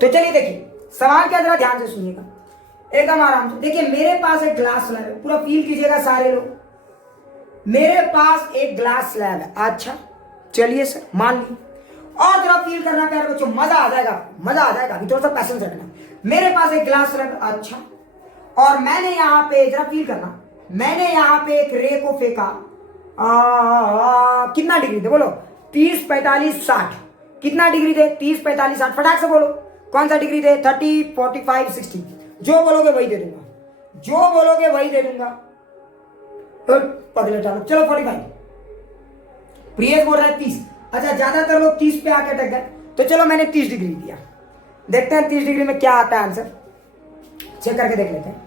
तो चलिए देखिए सवाल क्या, जरा ध्यान से सुनिएगा एकदम आराम से। देखिए मेरे पास एक ग्लास स्लैब है, पूरा फील कीजिएगा सारे लोग, मेरे पास एक ग्लास स्लैब है। अच्छा चलिए सर मान ली, और जरा फील करना प्यारे बच्चों, मजा आ जाएगा, मजा आ जाएगा। अभी थोड़ा सा पैशन से रखना। मेरे पास एक ग्लास स्लैब है, अच्छा, और मैंने यहाँ पे जरा फील करना, मैंने यहाँ पे एक रे को फेंका, कितना डिग्री थे बोलो, 30 45 60, कितना डिग्री थे 30 45 60, फटाक से बोलो कौन सा डिग्री थे, 30 45 60, जो बोलोगे वही दे दूंगा, जो बोलोगे वही दे दूंगा। पगले टालो, चलो 45, प्रियस बोल रहा है 30। अच्छा ज्यादातर लोग 30 पे आके अटक गए, तो चलो मैंने 30 डिग्री दिया, देखते हैं 30 डिग्री में क्या आता है आंसर, चेक करके देख लेते हैं,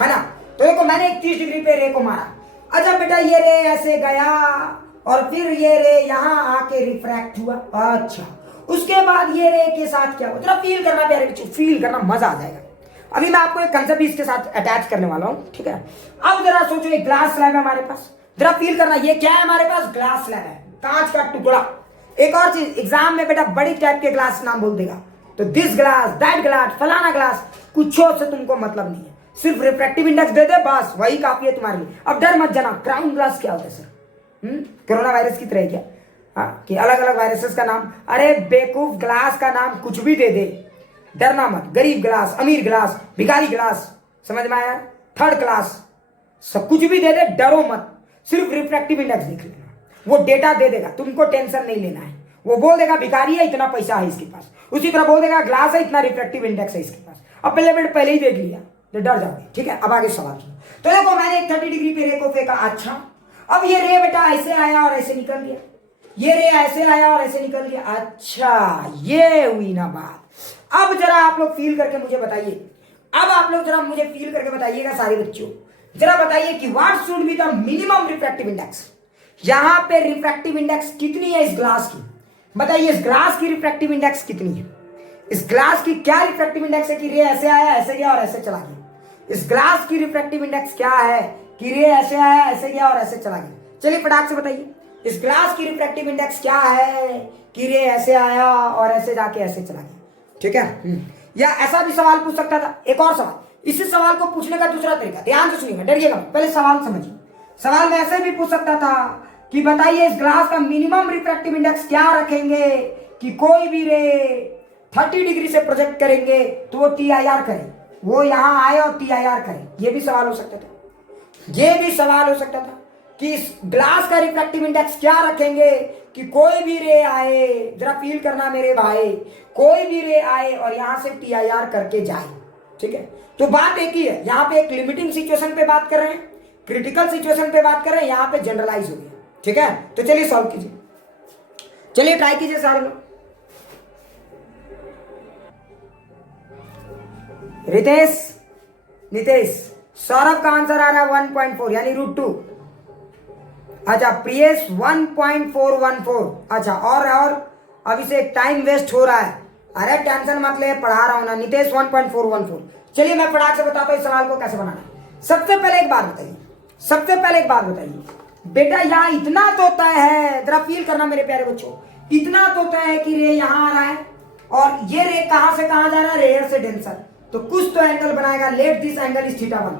है ना। तो देखो मैंने 31 डिग्री पे रे को मारा। अच्छा बेटा ये रे ऐसे गया और फिर ये रे यहां आके रिफ्रैक्ट हुआ। अच्छा उसके बाद ये रे के साथ क्या हुआ, जरा फील करना प्यारे बच्चों, फील करना, मजा आ जाएगा। अभी मैं आपको एक कंसेप्ट इसके साथ अटैच करने वाला हूं, ठीक है। अब जरा सोचो एक ग्लास स्लैब है हमारे पास, जरा फील करना, ये क्या है हमारे पास, ग्लास स्लैब है, कांच का टुकड़ा। एक और चीज, एग्जाम में बेटा बड़ी टाइप के ग्लास नाम बोल देगा, तो दिस ग्लास, दैट ग्लास, फलाना ग्लास, कुछ से तुमको मतलब नहीं है, सिर्फ रिफ्रैक्टिव इंडेक्स दे दे बस, वही काफी है तुम्हारे लिए। अब डर मत जाना, क्राउन ग्लास क्या होता है सर, कोरोना वायरस की तरह क्या, हाँ कि अलग अलग वायरसेस का नाम, अरे बेवकूफ ग्लास का नाम कुछ भी दे दे, डरना मत। गरीब ग्लास, अमीर ग्लास, भिखारी ग्लास, समझ में आया, थर्ड क्लास, सब कुछ भी दे दे, डरो मत, सिर्फ रिफ्रैक्टिव इंडेक्स देख लेना, वो डेटा दे देगा, तुमको टेंशन नहीं लेना है। वो बोल देगा भिखारी है इतना पैसा है इसके पास, उसी तरह बोल देगा ग्लास है इतना रिफ्रैक्टिव इंडेक्स है इसके पास। अब पहले ही देख लिया तो डर जाओगे, ठीक है। अब आगे सवाल सुनो। तो देखो मैंने 30 डिग्री पे रे को फेंका, अच्छा अब ये रे बेटा ऐसे आया और ऐसे निकल गया, ये रे ऐसे आया और ऐसे निकल गया, अच्छा ये हुई ना बात। अब जरा आप लोग फील करके मुझे बताइए, अब आप लोग जरा मुझे फील करके बताइएगा सारे बच्चों, जरा बताइए कि what should be the minimum refractive index. यहां पे रिफ्रैक्टिव इंडेक्स कितनी है इस ग्लास की, बताइए इस ग्लास की रिफ्रैक्टिव इंडेक्स कितनी है, इस ग्लास की क्या रिफ्रैक्टिव इंडेक्स है कि रे ऐसे आया ऐसे गया और ऐसे चला गया। इस ग्लास की रिफ्रैक्टिव इंडेक्स क्या है कि रे ऐसे आया ऐसे गया और ऐसे चला गया। चलिए फटाक से बताइए इस ग्लास की रिफ्रैक्टिव इंडेक्स क्या है कि रे ऐसे आया और ऐसे जाके ऐसे चला गया, ठीक है। या ऐसा भी सवाल पूछ सकता था, एक और सवाल, इसी सवाल को पूछने का दूसरा तरीका, ध्यान से सुनिएगा, डरिएगा पहले सवाल समझिए। सवाल में ऐसे भी पूछ सकता था कि बताइए इस ग्लास का मिनिमम रिफ्रैक्टिव इंडेक्स क्या रखेंगे कि कोई भी रे 30 डिग्री से प्रोजेक्ट करेंगे तो वो TIR करे, वो यहां आए और TIR करे। ये भी सवाल हो सकता था, ये भी सवाल हो सकता था कि इस ग्लास का रिफ्रैक्टिव इंडेक्स क्या रखेंगे कि कोई भी रे आए, जरा फील करना मेरे भाई, कोई भी रे आए और यहां से TIR करके जाए, ठीक है। तो बात एक ही है, यहां पे एक लिमिटिंग सिचुएशन पे बात कर रहे हैं, क्रिटिकल सिचुएशन पे बात कर रहे हैं, यहां पे जनरलाइज हो गया, ठीक है। तो चलिए सॉल्व कीजिए, चलिए ट्राई कीजिए सारे लोग। रितेश, नितेश, सौरभ का आंसर आ रहा है 1.4 यानी √2। अच्छा प्रियेश 1.414। अच्छा और अभी से टाइम वेस्ट हो रहा है, अरे टेंशन मत ले, पढ़ा रहा हूं ना। नितेश 1.414। चलिए मैं फटाक से बताता हूँ इस सवाल को कैसे बनाना है। सबसे पहले एक बात बताइए, सबसे पहले एक बात बताइए बेटा, यहाँ इतना तो तय है, जरा फील करना मेरे प्यारे बच्चों, इतना तो तय है कि रे यहाँ आ रहा है और ये रे कहां से कहां जा रहा है, रेयर से डेंसर, तो कुछ तो एंगल बनाएगा। Let this angle is θ1।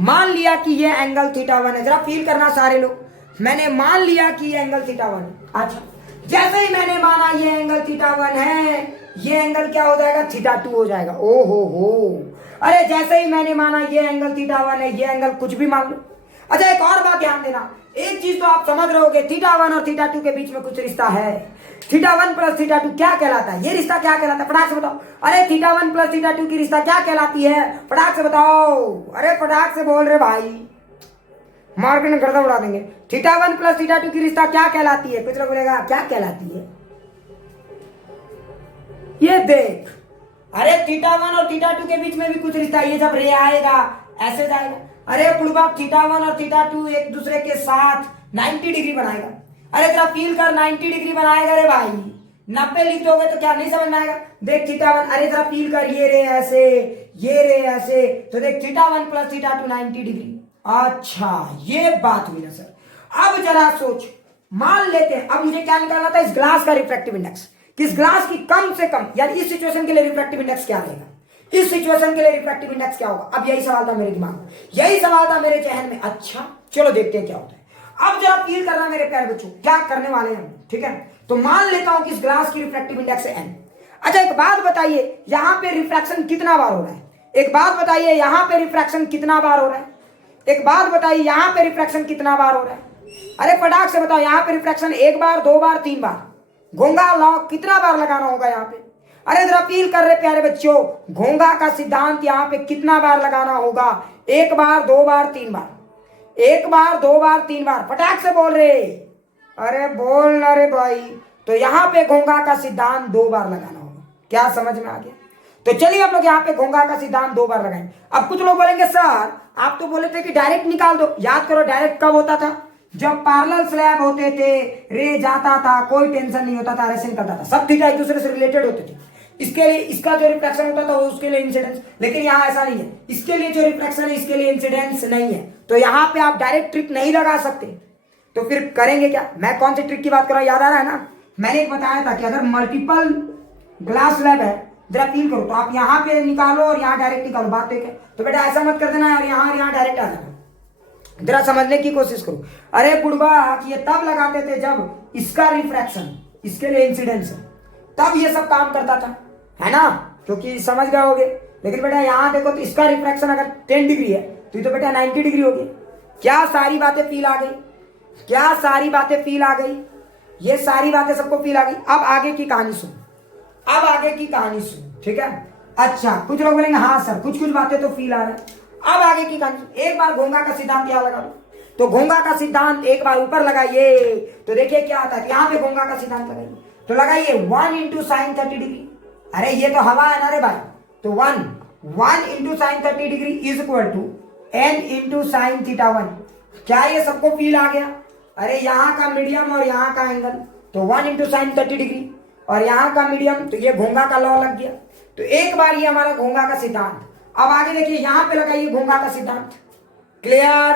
मान लिया कि ये एंगल θ1 है, जरा फील करना सारे लोग, मैंने मान लिया कि ये एंगल θ1 है। अच्छा जैसे ही मैंने माना ये एंगल θ1 है, ये एंगल क्या हो जाएगा, θ2 हो जाएगा। ओ हो, अरे जैसे ही मैंने माना ये एंगल θ1 है, ये एंगल कुछ भी मान लो। अच्छा एक और बात ध्यान देना, एक चीज तो आप समझ रहे होगे, θ1 और θ2 के बीच में कुछ रिश्ता है, θ1 प्लस θ2 क्या कहलाता है, ये रिश्ता क्या कहलाता है, फटाक से बताओ। अरे θ1 प्लस θ2 की रिश्ता क्या कहलाती है, फटाक से बताओ, अरे फटाक से बोल रहे भाई, मार्केट में गर्दा उड़ा देंगे। θ1 प्लस θ2 की रिश्ता क्या कहलाती है, कुछ लोग बोलेगा क्या कहलाती है, ये देख, अरे θ1 और θ2 के बीच में भी कुछ रिश्ता है, ये जब रे आएगा ऐसे जाएगा। अरे बुढ़बाप θ1 और θ2 एक दूसरे के साथ 90 डिग्री बनाएगा। अरे तेरा फील कर 90 डिग्री बनाएगा रे भाई, 90 लिख दोगे तो क्या नहीं समझ में आएगा। देख θ1, अरे जरा फील कर, ये रे ऐसे, ये रे ऐसे, तो देख θ1 प्लस θ2 90 डिग्री। अच्छा ये बात हुई ना सर। अब जरा सोच, मान लेते हैं, अब मुझे क्या निकालना था, इस ग्लास का रिफ्रैक्टिव इंडेक्स कि इस ग्लास की कम से कम, यानी इस सिचुएशन के लिए रिफ्रैक्टिव इंडेक्स क्या रहेगा, इस सिचुएशन के लिए रिफ्रैक्टिव इंडेक्स क्या होगा। अब यही सवाल था मेरे दिमाग में, यही सवाल था मेरे जहन में। अच्छा चलो देखते हैं क्या होता है। अब जरा फील करना मेरे प्यारे बच्चों, क्या करने वाले हैं हम, ठीक है। तो मान लेता हूं कि इस ग्लास की रिफ्रैक्टिव इंडेक्स है n। अच्छा एक बात बताइए, यहां पे रिफ्रैक्शन कितना बार हो रहा है, एक बात बताइए यहां पे रिफ्रैक्शन कितना बार हो रहा है, एक बात बताइए यहां पे रिफ्रैक्शन कितना बार हो रहा है। अरे फटाक से बताओ, यहां पे रिफ्रैक्शन एक बार, दो बार, तीन बार, घोंघा लॉ कितना बार लगाना होगा यहाँ पे। अरे जरा फील कर रहे प्यारे बच्चों, घोंघा का सिद्धांत यहाँ पे कितना बार लगाना होगा, एक बार, दो बार, तीन बार, एक बार, दो बार, तीन बार, फटाक से बोल रहे, अरे बोल ना रे भाई। तो यहाँ पे घोंघा का सिद्धांत दो बार लगाना होगा, क्या समझ में आ गया। तो चलिए आप लोग यहाँ पे घोंघा का सिद्धांत दो बार लगाएंगे। अब कुछ लोग बोलेंगे सर आप तो बोले थे कि डायरेक्ट निकाल दो। याद करो डायरेक्ट कब होता था, जब पैरेलल स्लैब होते थे, रे जाता था, कोई टेंशन नहीं होता था, रेसिंग करता था, सब थीटा एक दूसरे से रिलेटेड होते थे। इसके लिए इसका जो रिफ्रैक्शन होता था वो उसके लिए इंसिडेंस, लेकिन यहाँ ऐसा नहीं है, इसके लिए जो रिफ्रैक्शन है इसके लिए इंसिडेंस नहीं है। तो यहाँ पे आप डायरेक्ट ट्रिक नहीं लगा सकते, तो फिर करेंगे क्या। मैं कौन सी ट्रिक की बात कर रहा हूँ, याद आ रहा है ना, मैंने एक बताया था कि अगर मल्टीपल ग्लास स्लैब है, जरा फील करो, तो आप यहाँ पे निकालो और यहाँ डायरेक्ट निकालो, बात ठीक है। तो बेटा ऐसा मत कर देना यार, यहाँ डायरेक्ट आ जाना, जरा समझने की कोशिश करो। अरे बुढ़वा ये तब लगाते थे जब इसका रिफ्रैक्शन इसके लिए इंसिडेंस है, तब ये सब काम करता था, है ना, क्योंकि समझ गए होगे। लेकिन बेटा यहाँ देखो, तो इसका रिफ्रैक्शन अगर 10 डिग्री है तो ये तो बेटा 90 डिग्री हो गई। क्या सारी बातें फील आ गई, क्या सारी बातें फील आ गई, ये सारी बातें सबको फील आ गई। अब आगे की कहानी सुन, अब आगे की कहानी सुन, ठीक है। अच्छा कुछ लोग बोलेंगे हाँ सर कुछ कुछ बातें तो फील आ रहा है। अब आगे की कहानी, एक बार घोंघा का सिद्धांत यहाँ लगा लो। तो घोंघा का सिद्धांत एक बार ऊपर लगाइए तो देखिए क्या आता है। यहाँ पे घोंघा का सिद्धांत लगाइए तो लगाइए 1 इंटू साइन 30 डिग्री। अरे ये तो हवा है ना रे भाई, तो 1 into sine 30 degree is equal to n into sine theta 1। क्या ये सबको फील आ गया। अरे यहाँ का मीडियम और यहाँ का एंगल, तो 1 इंटू साइन 30 डिग्री, और यहाँ का मीडियम, तो ये घोंघा का लॉ लग गया। तो एक बार ये हमारा घोंघा का सिद्धांत। अब आगे देखिए यहाँ पे लगाइए घोंघा का सिद्धांत। क्लियर,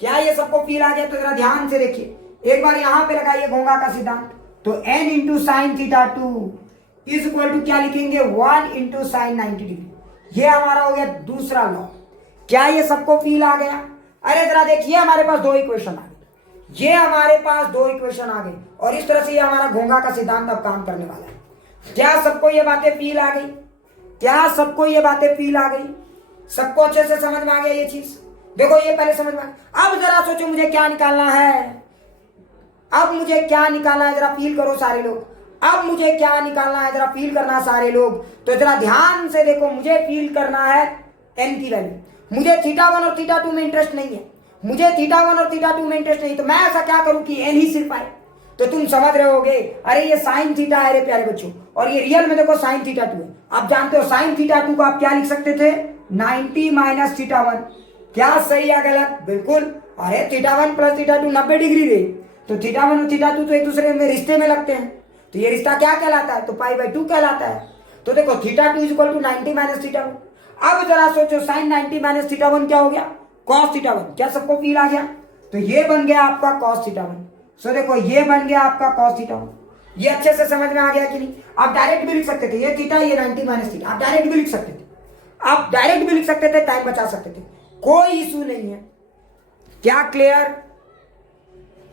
क्या ये सबको फील आ गया। तो जरा ध्यान से देखिए, एक बार यहाँ पे लगाइए घोंघा का सिद्धांत, तो n into sine theta 2 is equal to क्या लिखेंगे 1 इंटू साइन 90 डिग्री। ये हमारा हो गया दूसरा लॉ। क्या ये सबको फील आ गया। अरे जरा देखिए हमारे पास दो इक्वेशन आ गए, ये हमारे पास दो इक्वेशन आ गई, और इस तरह से ये हमारा घोंघा का सिद्धांत अब काम करने वाला है। क्या सबको ये बातें फील आ गई, क्या सबको ये बातें फील आ गई, सबको अच्छे से समझ में आ गया ये चीज। देखो ये पहले समझ में आ गया। अब जरा सोचो मुझे क्या निकालना है, अब मुझे क्या निकालना है, जरा फील करो सारे लोग। अब मुझे क्या निकालना है, जरा फील करना सारे लोग। तो जरा ध्यान से देखो, मुझे फील करना है n की वैल्यू। मुझे थीटा 1 और थीटा 2 में इंटरेस्ट नहीं है, मुझे थीटा 1 और थीटा 2 में इंटरेस्ट नहीं। तो मैं ऐसा क्या करूं कि n ही सिर्फ आए। तो तुम समझ रहे होगे, अरे ये साइन थीटा है रे प्यारे बच्चों, और ये रियल में देखो साइन थीटा 2 है। आप जानते हो साइन थीटा 2 को आप क्या लिख सकते थे, 90 माइनस थीटा 1। क्या सही या गलत, बिल्कुल। अरे थीटा 1 प्लस थीटा 2 90 डिग्री रे, तो थीटा 1 और थीटा 2 तो एक दूसरे में रिश्ते में लगते हैं। तो ये रिश्ता क्या कहलाता है, तो पाई बाई 2 कहलाता है। तो देखो theta 2 is equal to 90 minus theta 1। अब जरा सोचो साइन 90 माइनस थीटा 1 क्या हो गया, कॉस थीटा 1। क्या सबको फील आ गया। तो ये बन गया आपका कॉस थीटा 1। सो देखो ये बन गया आपका कॉस थीटा 1। ये अच्छे से समझ में आ गया कि नहीं। आप डायरेक्ट भी लिख सकते थे, ये थीटा ये 90 माइनस थीटा, आप डायरेक्ट भी लिख सकते थे, आप डायरेक्ट भी लिख सकते थे, टाइम बचा सकते थे, कोई इशू नहीं है। क्या क्लियर,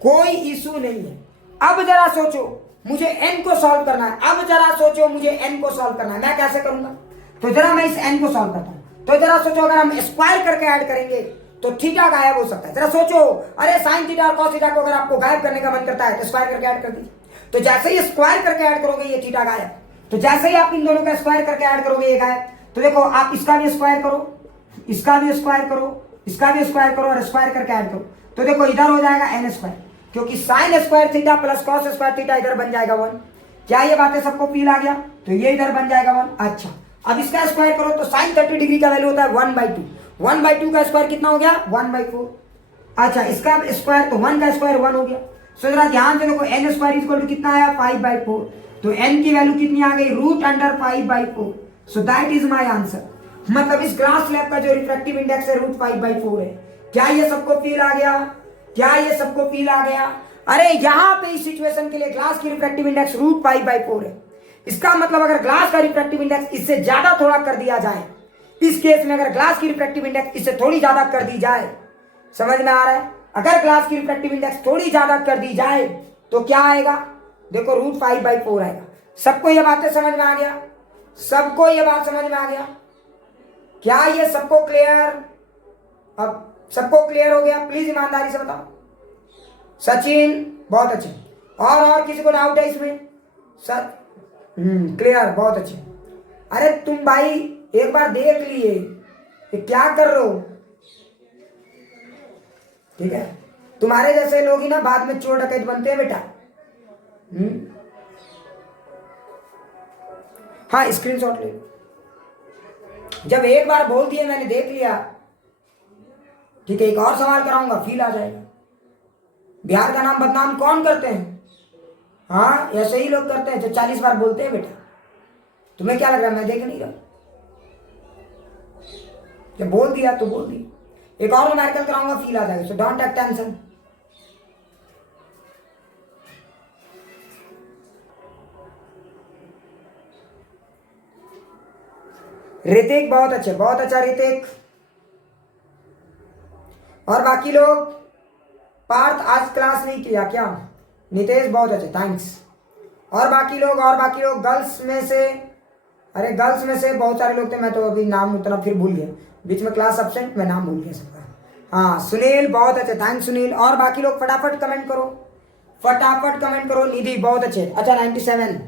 कोई इशू नहीं है। अब जरा सोचो मुझे n को सॉल्व करना है, अब जरा सोचो मुझे n को सॉल्व करना है, मैं कैसे करूंगा। तो जरा मैं इस n को सॉल्व करता हूं। तो जरा सोचो अगर हम स्क्वायर करके ऐड करेंगे तो थीटा गायब हो सकता है। जरा सोचो, अरे साइन थीटा और कॉस थीटा को अगर आपको गायब करने का मन करता है तो स्क्वायर करके ऐड कर दीजिए। तो जैसे ही स्क्वायर करके ऐड करोगे ये थीटा गायब, तो जैसे ही आप इन दोनों का स्क्वायर करके ऐड करोगे ये गायब। तो देखो आप इसका भी स्क्वायर करो, इसका भी स्क्वायर करो, इसका भी स्क्वायर करो और स्क्वायर करके ऐड करो। तो देखो इधर हो जाएगा n स्क्वायर, क्योंकि sine square theta plus cos square theta इधर बन जाएगा 1। क्या ये बातें सबको फील आ गया। तो ये इधर बन जाएगा 1। अच्छा अब इसका स्क्वायर करो तो साइन 30 डिग्री का वैल्यू होता है 1/2। 1/2 का स्क्वायर कितना हो गया 1/4। अच्छा इसका स्क्वायर, तो 1 का स्क्वायर 1 हो गया। सो जरा ध्यान से देखो n स्क्वायर इक्वल टू कितना आया 5/4। तो n की वैल्यू कितनी आ गई √5/4। So that is my answer. मतलब इस ग्लास स्लैब का जो रिफ्रैक्टिव इंडेक्स है √5/4 है। क्या ये सबको फील आ गया, क्या ये सबको फील आ गया। अरे यहाँ पे इस सिचुएशन के लिए ग्लास की रिफ्रैक्टिव इंडेक्स √5/4 है। इसका मतलब अगर ग्लास का रिफ्रैक्टिव इंडेक्स इससे ज्यादा थोड़ा कर दिया जाए, इस केस में अगर ग्लास की रिफ्रैक्टिव इंडेक्स इससे थोड़ी ज्यादा कर दी जाए, समझ में आ रहा है, अगर ग्लास की रिफ्रैक्टिव इंडेक्स थोड़ी ज्यादा कर दी जाए तो क्या आएगा, देखो √5/4 आएगा। सबको ये बातें समझ में आ गया? सबको ये बात समझ में आ गया? क्या ये सबको क्लियर? अब सबको क्लियर हो गया? प्लीज ईमानदारी से बताओ। सचिन बहुत अच्छे। और किसी को डाउट है इसमें? सर क्लियर, बहुत अच्छे। अरे तुम भाई एक बार देख लिए, क्या कर रहे हो? ठीक है, तुम्हारे जैसे लोग ही ना बाद में चोर डकैत बनते हैं बेटा। हाँ, स्क्रीनशॉट ले। जब एक बार बोल दिए मैंने देख लिया, ठीक है, एक और सवाल कराऊंगा, फील आ जाएगा। बिहार का नाम बदनाम कौन करते हैं? हाँ, ऐसे ही लोग करते हैं जो 40 बार बोलते हैं बेटा। तुम्हें क्या लग रहा है मैं देख नहीं रहा? जब बोल दिया तो बोल दिया। एक और न्यूमेरिकल कराऊंगा, फील आ जाएगा, so don't take tension. Hrithik बहुत अच्छे, बहुत अच्छा ऋतिक। और बाकी लोग? पार्थ आज क्लास नहीं किया क्या? नितेश बहुत अच्छे, थैंक्स। और बाकी लोग गर्ल्स में से, अरे गर्ल्स में से बहुत सारे लोग थे, मैं तो अभी नाम उतना फिर भूल गया, बीच में क्लास एब्सेंट, मैं नाम भूल गया सबका। हाँ, सुनील बहुत अच्छे, थैंक्स सुनील। और बाकी लोग फटाफट कमेंट करो, फटाफट कमेंट करो। निधि बहुत अच्छे, अच्छा 97।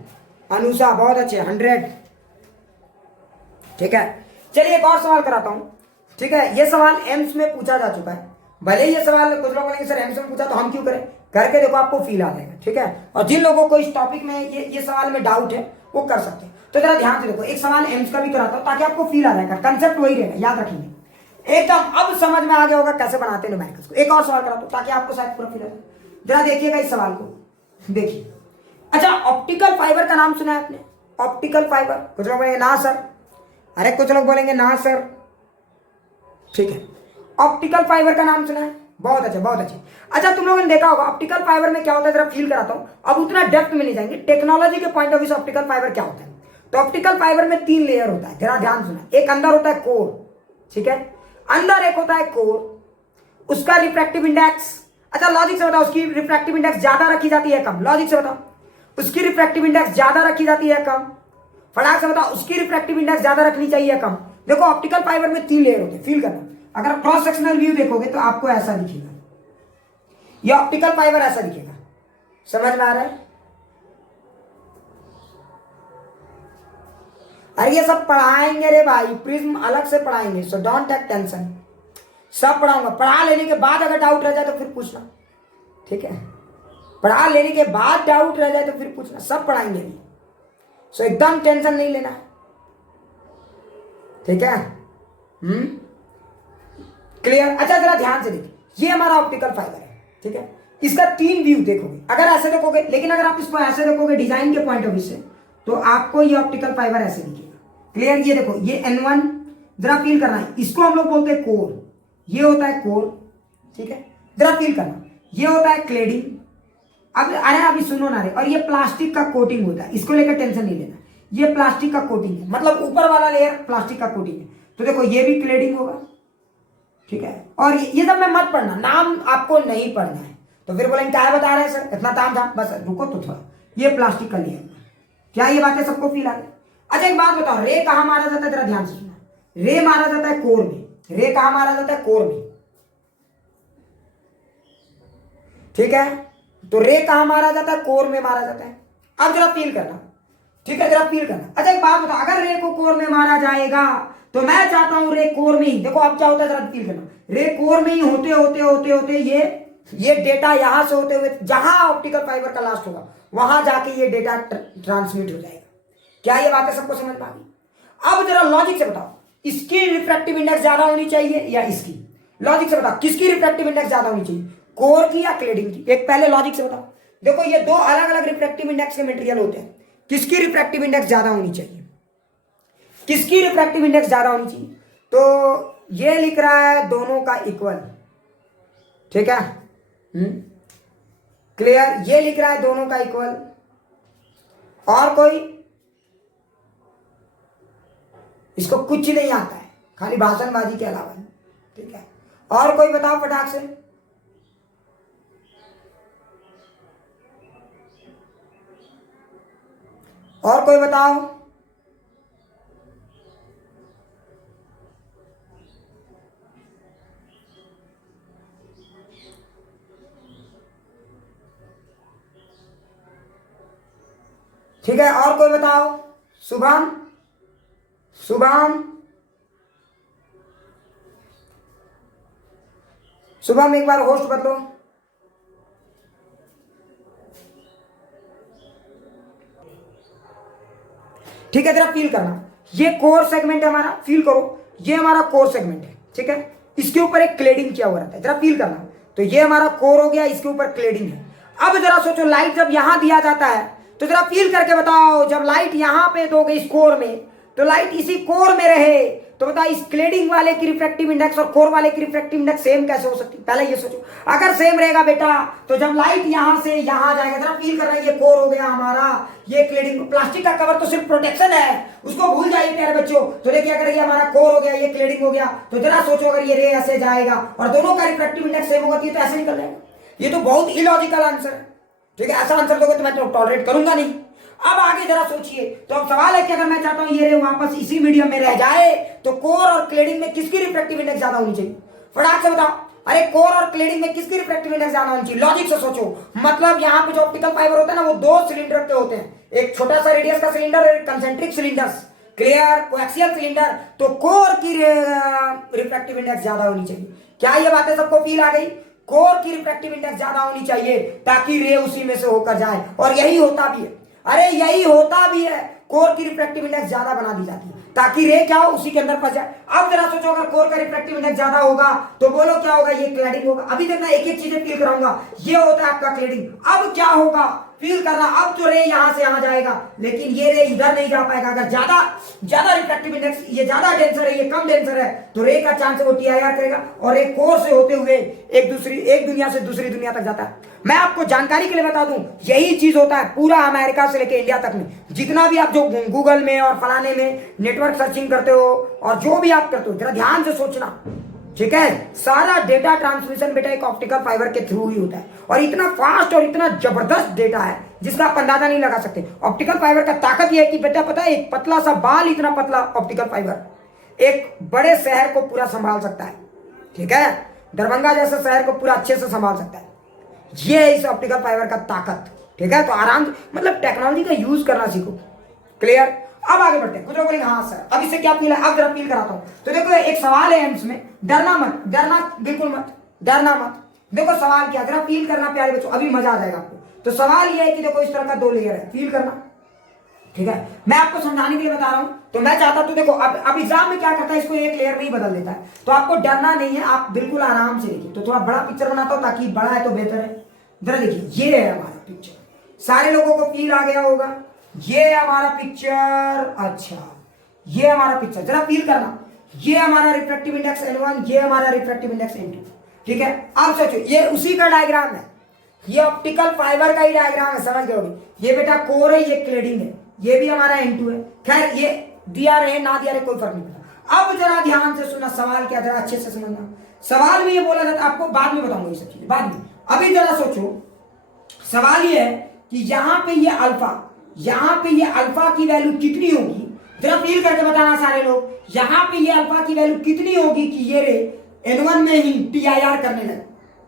अनुषा बहुत अच्छे, 100। ठीक है, चलिए एक और सवाल कराता हूं। ठीक है, ये सवाल एम्स में पूछा जा चुका है। भले ये सवाल कुछ लोग बोलेंगे सर एम्स में पूछा तो हम क्यों करें, करके देखो आपको फील आ जाएगा। ठीक है, और जिन लोगों को इस टॉपिक में ये सवाल में डाउट है वो कर सकते हैं। तो जरा ध्यान से देखो, एक सवाल एम्स का भी कराता हूं ताकि आपको फील आ जाएगा, कंसेप्ट वही रहेगा, याद रखेंगे एकदम। अब समझ में आ गया होगा कैसे बनाते हैं न्यूमेरिकल्स को। एक और सवाल कराता हूं ताकि आपको शायद पूरा फील आ जाए। जरा देखिएगा इस सवाल को, देखिए। अच्छा, ऑप्टिकल फाइबर का नाम सुना है आपने? ऑप्टिकल फाइबर, कुछ लोग बोलेंगे ना सर, अरे कुछ लोग बोलेंगे ना सर। ठीक है, ऑप्टिकल फाइबर का नाम सुना है? बहुत अच्छा, बहुत अच्छे। अच्छा, तुम लोगों ने देखा होगा ऑप्टिकल फाइबर में क्या होता है, जरा फील कराता हूं। अब उतना डेप्थ में नहीं जाएंगे, टेक्नोलॉजी के पॉइंट ऑफ व्यू से ऑप्टिकल फाइबर क्या होता है। तो ऑप्टिकल फाइबर में 3 लेयर होता है, जरा ध्यान सुना। एक अंदर होता है कोर, ठीक है, अंदर एक होता है कोर, उसका रिफ्रैक्टिव इंडेक्स, अच्छा लॉजिक से बताओ, उसकी रिफ्रैक्टिव इंडेक्स ज्यादा रखी जाती है कम? लॉजिक से बताओ, उसकी रिफ्रैक्टिव इंडेक्स ज्यादा रखी जाती है कम? फटाक से बताओ, उसकी रिफ्रैक्टिव इंडेक्स ज्यादा रखनी चाहिए कम? देखो ऑप्टिकल फाइबर में 3 लेयर होते हैं, फील करना। अगर क्रॉस सेक्शनल व्यू देखोगे तो आपको ऐसा दिखेगा, ये ऑप्टिकल फाइबर ऐसा दिखेगा, समझ में आ रहा है? अरे ये सब पढ़ाएंगे रे भाई, प्रिज्म अलग से पढ़ाएंगे, सो डोंट टेक टेंशन, सब पढ़ाऊंगा। पढ़ा लेने के बाद अगर डाउट रह जाए तो फिर पूछना, ठीक है? पढ़ा लेने के बाद डाउट रह जाए तो फिर पूछना, सब पढ़ाएंगे भी, सो एकदम टेंशन नहीं लेना, ठीक है? क्लियर? अच्छा जरा ध्यान से देखिए, ये हमारा ऑप्टिकल फाइबर है, ठीक है? इसका 3 व्यू देखोगे, अगर ऐसे देखोगे, लेकिन अगर आप इसको ऐसे देखोगे डिजाइन के पॉइंट ऑफ व्यू से, तो आपको ये ऑप्टिकल फाइबर ऐसे दिखेगा। क्लियर? ये देखो, ये N1, जरा फील करना है, इसको हम लोग बोलते हैं कोर, ये होता है कोर, ठीक है? जरा फील करना, ये होता है क्लेडिंग। अब अरे अभी सुनो ना रे, और ये प्लास्टिक का कोटिंग होता है, इसको लेकर टेंशन नहीं लेना, ये प्लास्टिक का कोटिंग है, मतलब ऊपर वाला लेयर प्लास्टिक का कोटिंग है। तो देखो ये भी क्लेडिंग होगा, ठीक है? और ये सब में मत पढ़ना, नाम आपको नहीं पढ़ना है, तो फिर बोलेंगे क्या बता रहे हैं सर, इतना ताम था, बस रुको तो थोड़ा। ये प्लास्टिक का लेयर, क्या ये बातें सबको फील आ गई? अच्छा एक बात बताओ, रे कहां मारा जाता है, जरा ध्यान से सुना। रे मारा जाता है कोर में, रे कहां मारा जाता है? कोर में, ठीक है? तो रे कहां मारा जाता है? कोर में मारा जाता है। अब जरा फील करना, ठीक है? जरा फील करना। अच्छा एक बात बताओ, अगर रे को कोर में मारा जाएगा तो मैं चाहता हूं रे कोर में ही, देखो अब क्या होता है, जरा फील करना, रे कोर में ही होते होते होते होते ये डेटा यहां से होते हुए जहां ऑप्टिकल फाइबर का लास्ट होगा वहां जाके ये डेटा ट्रांसमिट हो जाएगा। क्या ये बातें सबको समझ में आ गई? अब जरा लॉजिक से बताओ, इसकी रिफ्रैक्टिव इंडेक्स ज्यादा होनी चाहिए या इसकी? लॉजिक से बताओ, किसकी रिफ्रैक्टिव इंडेक्स ज्यादा होनी चाहिए, कोर की या क्लेडिंग की? एक पहले लॉजिक से बताओ। देखो ये 2 अलग अलग रिफ्रैक्टिव इंडेक्स के मटेरियल होते हैं, किसकी रिफ्रैक्टिव इंडेक्स ज्यादा होनी चाहिए? किसकी रिफ्रैक्टिव इंडेक्स ज्यादा होनी चाहिए? तो ये लिख रहा है दोनों का इक्वल, ठीक है? क्लियर? ये लिख रहा है दोनों का इक्वल। और कोई? इसको कुछ नहीं आता है, खाली भाषणबाजी के अलावा। ठीक है, और कोई बताओ फटाक से। और कोई बताओ। ठीक है, और कोई बताओ। शुभम, शुभम, शुभम एक बार होस्ट बदलो। ठीक है, जरा फील करना, ये कोर सेगमेंट है हमारा, फील करो, ये हमारा कोर सेगमेंट है। ठीक है, इसके ऊपर एक क्लेडिंग किया हुआ रहता है, जरा फील करना। तो ये हमारा कोर हो गया, इसके ऊपर क्लेडिंग है। अब जरा सोचो, लाइट जब यहां दिया जाता है तो जरा फील करके बताओ, जब लाइट यहां पे दोगे इस कोर में, तो लाइट इसी कोर में रहे, तो बताओ इस क्लेडिंग वाले की रिफ्रैक्टिव इंडेक्स और कोर वाले की रिफ्रैक्टिव इंडेक्स सेम कैसे हो सकती है? पहले ये सोचो, अगर सेम रहेगा बेटा तो जब लाइट यहां से यहां जाएगा, जरा फील कर रहा है, ये कोर हो गया हमारा, ये क्लेडिंग। प्लास्टिक का कवर तो सिर्फ प्रोटेक्शन है, उसको भूल जाइए प्यारे बच्चों। तो देखिए, अगर ये हमारा कोर हो गया, ये क्लेडिंग हो गया, तो जरा सोचो अगर ये रे ऐसे जाएगा और दोनों का रिफ्रैक्टिव इंडेक्स सेम होगा तो ये तो ऐसे निकल जाएगा। ये तो बहुत इलॉजिकल आंसर है। ठीक है, ऐसा आंसर दोगे तो मैं तो टॉलरेट करूंगा नहीं। अब आगे जरा सोचिए, तो अब सवाल है कि अगर मैं चाहता हूं ये रे वापस इसी मीडियम में रह जाए, तो कोर और क्लेडिंग में किसकी रिफ्रैक्टिव इंडेक्स ज्यादा होनी चाहिए? फटाक से बताओ। अरे कोर और क्लेडिंग में किसकी रिफ्रैक्टिव इंडेक्स ज्यादा होनी चाहिए? लॉजिक से सोचो। मतलब यहाँ पे जो ऑप्टिकल फाइबर होता है ना, वो दो सिलेंडर के होते हैं, एक छोटा सा रेडियस का सिलेंडर और एक concentric cylinders, clear, coaxial cylinder. तो कोर की रिफ्रैक्टिव इंडेक्स ज्यादा होनी चाहिए। क्या ये बातें सबको फील आ गई? कोर की रिफ्रैक्टिव इंडेक्स ज्यादा होनी चाहिए ताकि रे उसी में से होकर जाए, और यही होता भी है। अरे यही होता भी है, कोर की रिफ्रैक्टिव इंडेक्स ज्यादा बना दी जाती है ताकि रे क्या हो, उसी के अंदर फंस जाए। अब जरा सोचो, अगर कोर का रिफ्रैक्टिव इंडेक्स ज्यादा होगा तो बोलो क्या होगा? ये क्लैडिंग होगा। अभी देखना, एक एक चीजें फील कराऊंगा। ये होता है आपका क्लैडिंग। अब क्या होगा फील करना, अब तो रे यहां से यहां जाएगा, लेकिन ये रे इधर नहीं जा पाएगा। अगर ज्यादा रिफ्रैक्टिव इंडेक्स, ये ज्यादा डेंसर है, ये कम डेंसर है, तो रे का चांस है वो टीआईआर करेगा और एक कोर से होते हुए एक दुनिया से दूसरी दुनिया तक जाता है। मैं आपको जानकारी के लिए बता दूं, यही चीज होता है पूरा अमेरिका से लेकर इंडिया तक में। जितना भी आप जो गूगल में और फलाने में नेटवर्क सर्चिंग करते हो और जो भी आप करते हो, जरा ध्यान से सोचना। ठीक है, सारा डेटा ट्रांसमिशन बेटा एक ऑप्टिकल फाइबर के थ्रू ही होता है, और इतना फास्ट और इतना जबरदस्त डेटा है जिसका आप अंदाजा नहीं लगा सकते। ऑप्टिकल फाइबर का ताकत यह है कि बेटा पता है, एक पतला सा बाल, इतना पतला ऑप्टिकल फाइबर एक बड़े शहर को पूरा संभाल सकता है। ठीक है, दरभंगा जैसे शहर को पूरा अच्छे से संभाल सकता है। ये है इस ऑप्टिकल फाइबर का ताकत। ठीक है, तो आराम से, मतलब टेक्नोलॉजी का यूज करना सीखो। क्लियर? अब आगे बढ़ते हैं। कुछ लोग बोलेंगे हाँ सर, अब इससे क्या फील है? अब जरा फील कराता हूं। तो देखो, एक सवाल है एम्स में, डरना मत, डरना बिल्कुल मत, डरना मत। देखो सवाल क्या, जरा फील करना प्यारे बच्चों, अभी मजा आ जाएगा आपको। तो सवाल ये है कि देखो, इस तरह का दो लेयर है, फील करना। ठीक है, मैं आपको समझाने के लिए बता रहा हूं। तो मैं चाहता हूं, तो देखो अब एग्जाम में क्या करता है, इसको एक लेयर में ही बदल देता है। तो आपको डरना नहीं है, आप बिल्कुल आराम से देखिए। तो थोड़ा बड़ा पिक्चर बनाता हूं ताकि बड़ा है तो बेहतर है। जरा देखिए, ये है हमारा पिक्चर, सारे लोगों को फील आ गया होगा। ये हमारा पिक्चर, अच्छा ये हमारा पिक्चर, जरा फील करना। ये हमारा रिफ्रैक्टिव इंडेक्स N1, ये हमारा रिफ्रैक्टिव इंडेक्स N2। ठीक है, अब सोचो, ये उसी का डायग्राम है, ये ऑप्टिकल फाइबर का ही डायग्राम है, समझ गए होगे। ये बेटा कोर है, ये क्लेडिंग है, ये भी हमारा N2 है। खैर, ये दिया रहे ना दिया रहे कोई फर्क नहीं पड़ता। अब जरा ध्यान से सुनना, सवाल क्या, जरा अच्छे से समझना। सवाल में ये बोला जाता है, आपको बाद में बताऊंगा ये सब चीजें, बाद में। अभी जरा सोचो, सवाल ये है कि यहाँ पे ये अल्फा, यहाँ पे ये अल्फा की वैल्यू कितनी होगी? जरा फील करके बताना सारे लोग, यहाँ पे ये अल्फा की वैल्यू कितनी होगी कि ये रे N1 में ही टीआईआर करने लगे,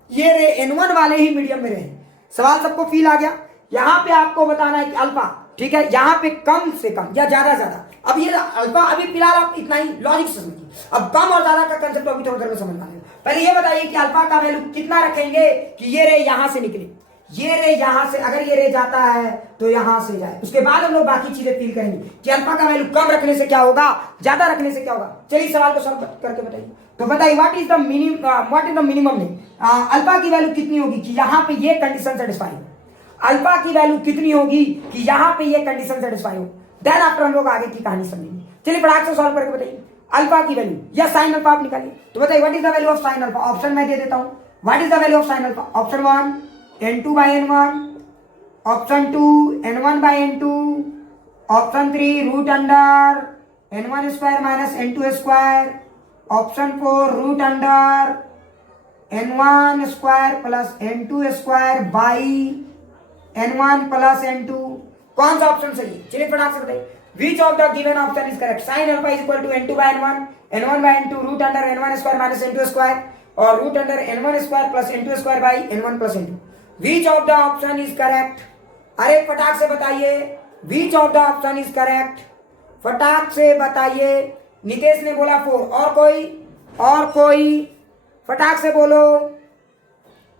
ये रे N1 वाले ही मीडियम में रहे। सवाल सबको फील आ गया? यहाँ पे आपको बताना है कि अल्फा, ठीक है, यहाँ पे कम से कम या ज्यादा ज्यादा। अब ये अल्फा अभी फिलहाल आप इतना ही लॉजिक से समझिए, अब कम और ज्यादा का कंसेप्ट अभी थोड़ा देर में समझ पाएंगे। पहले ये बताइए कि अल्फा का वैल्यू कितना रखेंगे कि ये रे यहां से निकले, ये रे यहां से, अगर ये रे जाता है तो यहां से जाए। उसके बाद हम लोग बाकी चीजें फील करेंगे कि अल्फा का वैल्यू कम रखने से क्या होगा, ज्यादा रखने से क्या होगा। चलिए सवाल को सॉल्व करके बताइए। तो बताइए, व्हाट इज द मिनिमम नहीं, अल्फा की वैल्यू कितनी होगी कि यहाँ पे ये कंडीशन सेटिस्फाई हो। अल्फा की वैल्यू कितनी होगी कि यहाँ पे ये कंडीशन सेटिस्फाई हो। देन आफ्टर हम लोग आगे की कहानी समझेंगे। चलिए फटाक से सॉल्व करके बताइए अल्फा की वैल्यू या साइन अल्फा आप निकालिए। तो बताइए what is the value of sine alpha. Option मैं दे देता हूं, what is the value of sine alpha. Option 1 N2/N1, option 2 N1/N2, option 3 √√N1 n1 square minus n2 square, option 4 root under n1 square plus n2 square by n1 plus n2। कौन सा option सही है? चलिए फटाक से बताइए। Which of the given option is correct? Sin alpha is equal to n2 by n1, n1 by n2 root under n1 square minus n2 square और root under n1 square plus n2 square by n1 plus n2। Which of the option is correct? अरे फटाक से बताइए, Which of the option is correct? फटाक से बताइए। नितेश ने बोला 4, और कोई फटाक से बोलो,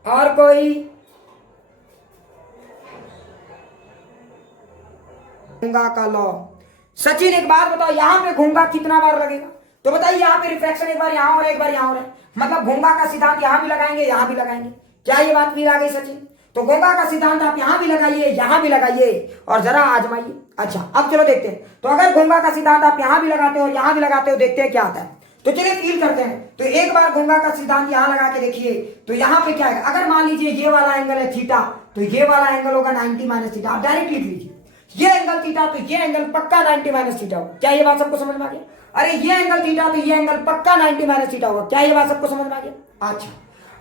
और कोई? घोंगा का लॉ। सचिन एक बात बताओ, यहां पे घोंगा कितना बार लगेगा? तो बताइए, यहां पे रिफ्रैक्शन एक बार यहां हो रहा है, एक बार यहां हो रहा है, मतलब घोंगा का सिद्धांत यहां भी लगाएंगे, यहां भी लगाएंगे। क्या ये बात क्लियर आ गई सचिन? तो घोंगा का सिद्धांत आप यहां भी लगाइए, यहां भी लगाइए और जरा आजमाइए। अच्छा, अब चलो देखते हैं। तो अगर घोंगा का सिद्धांत आप यहां भी लगाते हो और यहां भी लगाते हो, देखते हैं क्या आता है। तो चलिए फील करते हैं। तो एक बार घोंगा का सिद्धांत यहां लगा के देखिए, तो यहां पे क्या है? अगर मान लीजिए ये वाला एंगल है थीटा, तो ये वाला एंगल होगा 90 माइनस थीटा। आप डायरेक्ट लिख लीजिए, ये एंगल थीटा तो ये एंगल पक्का 90 माइनस थीटा होगा। क्या ये बात सबको समझ में आ गया? अरे ये एंगल थीटा तो ये एंगल पक्का 90 माइनस थीटा होगा। क्या ये बात सबको समझ में आ गया? अच्छा,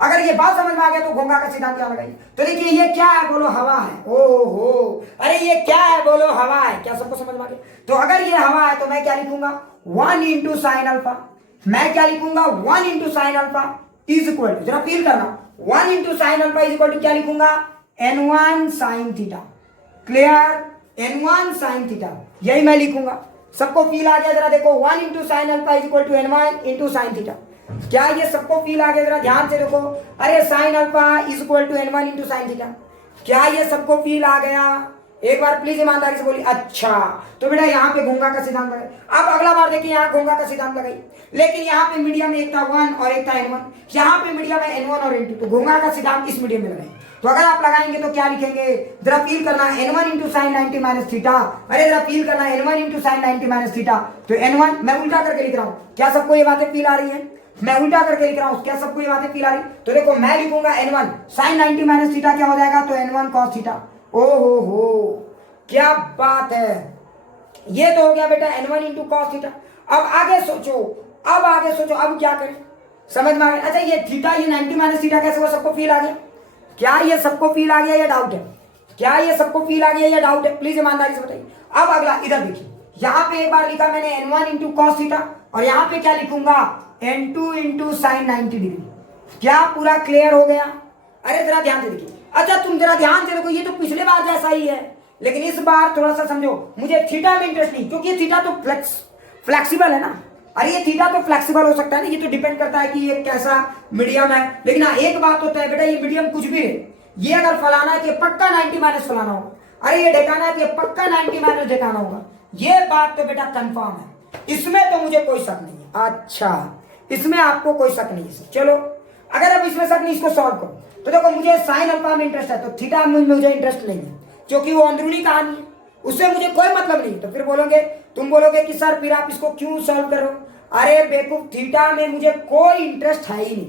अगर ये बात समझ में आ गया तो घोंगा का सिद्धांत क्या लगाइए। तो देखिए, ये क्या है? बोलो हवा है। ओहो, अरे ये क्या है? बोलो हवा है। क्या सबको समझ में आ गया? तो अगर ये हवा है तो मैं क्या लिखूंगा? 1 इंटू साइन अल्फा। मैं क्या लिखूंगा? 1 into sine alpha is equal to, जरा फील करना, 1 into sine alpha is equal to क्या लिखूंगा? n1 sine theta. Clear? n1 sine theta, यही मैं लिखूंगा। सबको फील आ गया? जरा देखो, 1 into sine alpha is equal to n1 into sine theta. क्या ये सबको फील आ गया? जरा ध्यान से देखो। अरे sine alpha is equal to n1 into sine theta. क्या ये सबको फील आ गया? एक बार प्लीज ईमानदारी से बोलिए। अच्छा, तो बेटा यहाँ पे घोंगा का सिद्धांत लगाए। अब अगला बार देखिए, यहाँ घोंगा का सिद्धांत लगाइए, लेकिन यहाँ पे मीडियम एक था 1 और एक था n1, यहाँ पे मीडियम है n1 और n2। तो घोंगा का सिद्धांत इस मीडियम में लगाए। तो अगर आप लगाएंगे तो क्या लिखेंगे? जरा फील करना, n1 into sign 90 minus theta. अरे जरा फील करना, n1 into sign 90 minus theta. तो n1 मैं उल्टा करके लिख रहा हूँ। क्या सबको ये बातें फील आ रही है? मैं उल्टा करके लिख रहा हूँ। क्या सबको ये बातें फील आ रही? तो देखो, मैं लिखूंगा n1 साइन 90 माइनस थीटा, क्या हो जाएगा? तो n1 कॉस थीटा। ओहो हो, क्या बात है। ये तो हो गया बेटा n1 इंटू कॉस थीटा। अब आगे सोचो, अब क्या करें? समझ में आ गया? अच्छा, ये थीटा, ये 90 माइनस थीटा कैसे हुआ? सबको फील आ गया? क्या ये सबको फील आ गया या डाउट है? क्या ये सबको फील आ गया या डाउट है? प्लीज ईमानदारी से बताइए। अब अगला इधर देखिए, यहाँ पे एक बार लिखा मैंने n1 इंटू कॉस थीटा और यहाँ पे क्या लिखूंगा? n2 into sine 90 degree. क्या पूरा क्लियर हो गया? अरे जरा ध्यान से देखिए। अच्छा, तुम जरा ध्यान से देखो, ये तो पिछले बार जैसा ही है, लेकिन इस बार थोड़ा सा समझो। मुझे थीटा में इंटरेस्ट नहीं, क्योंकि थीटा तो फ्लेक्सिबल है ना। अरे ये थीटा तो फ्लेक्सिबल हो सकता है ना, ये तो डिपेंड करता है कि ये कैसा मीडियम है। लेकिन हाँ, एक बात होता है बेटा, ये मीडियम कुछ भी है, ये अगर फलाना है तो ये पक्का 90 माइनस फलाना होगा। अरे ये ढकाना है तो ये पक्का 90 माइनस ढकाना होगा। ये बात तो बेटा कंफर्म है, इसमें तो मुझे कोई शक नहीं है। अच्छा, इसमें आपको कोई शक नहीं है। चलो, अगर अब इसमें शक नहीं, इसको सॉल्व करो। तो देखो, मुझे साइन अल्फा में इंटरेस्ट है, तो थीटा में मुझे इंटरेस्ट नहीं है, क्योंकि वो अंदरूनी कहानी है, उससे मुझे कोई मतलब नहीं। तो फिर बोलोगे, तुम बोलोगे कि सर फिर आप इसको क्यों सॉल्व कर रहे हो? अरे बेवकूफ, थीटा में मुझे कोई इंटरेस्ट है ही नहीं।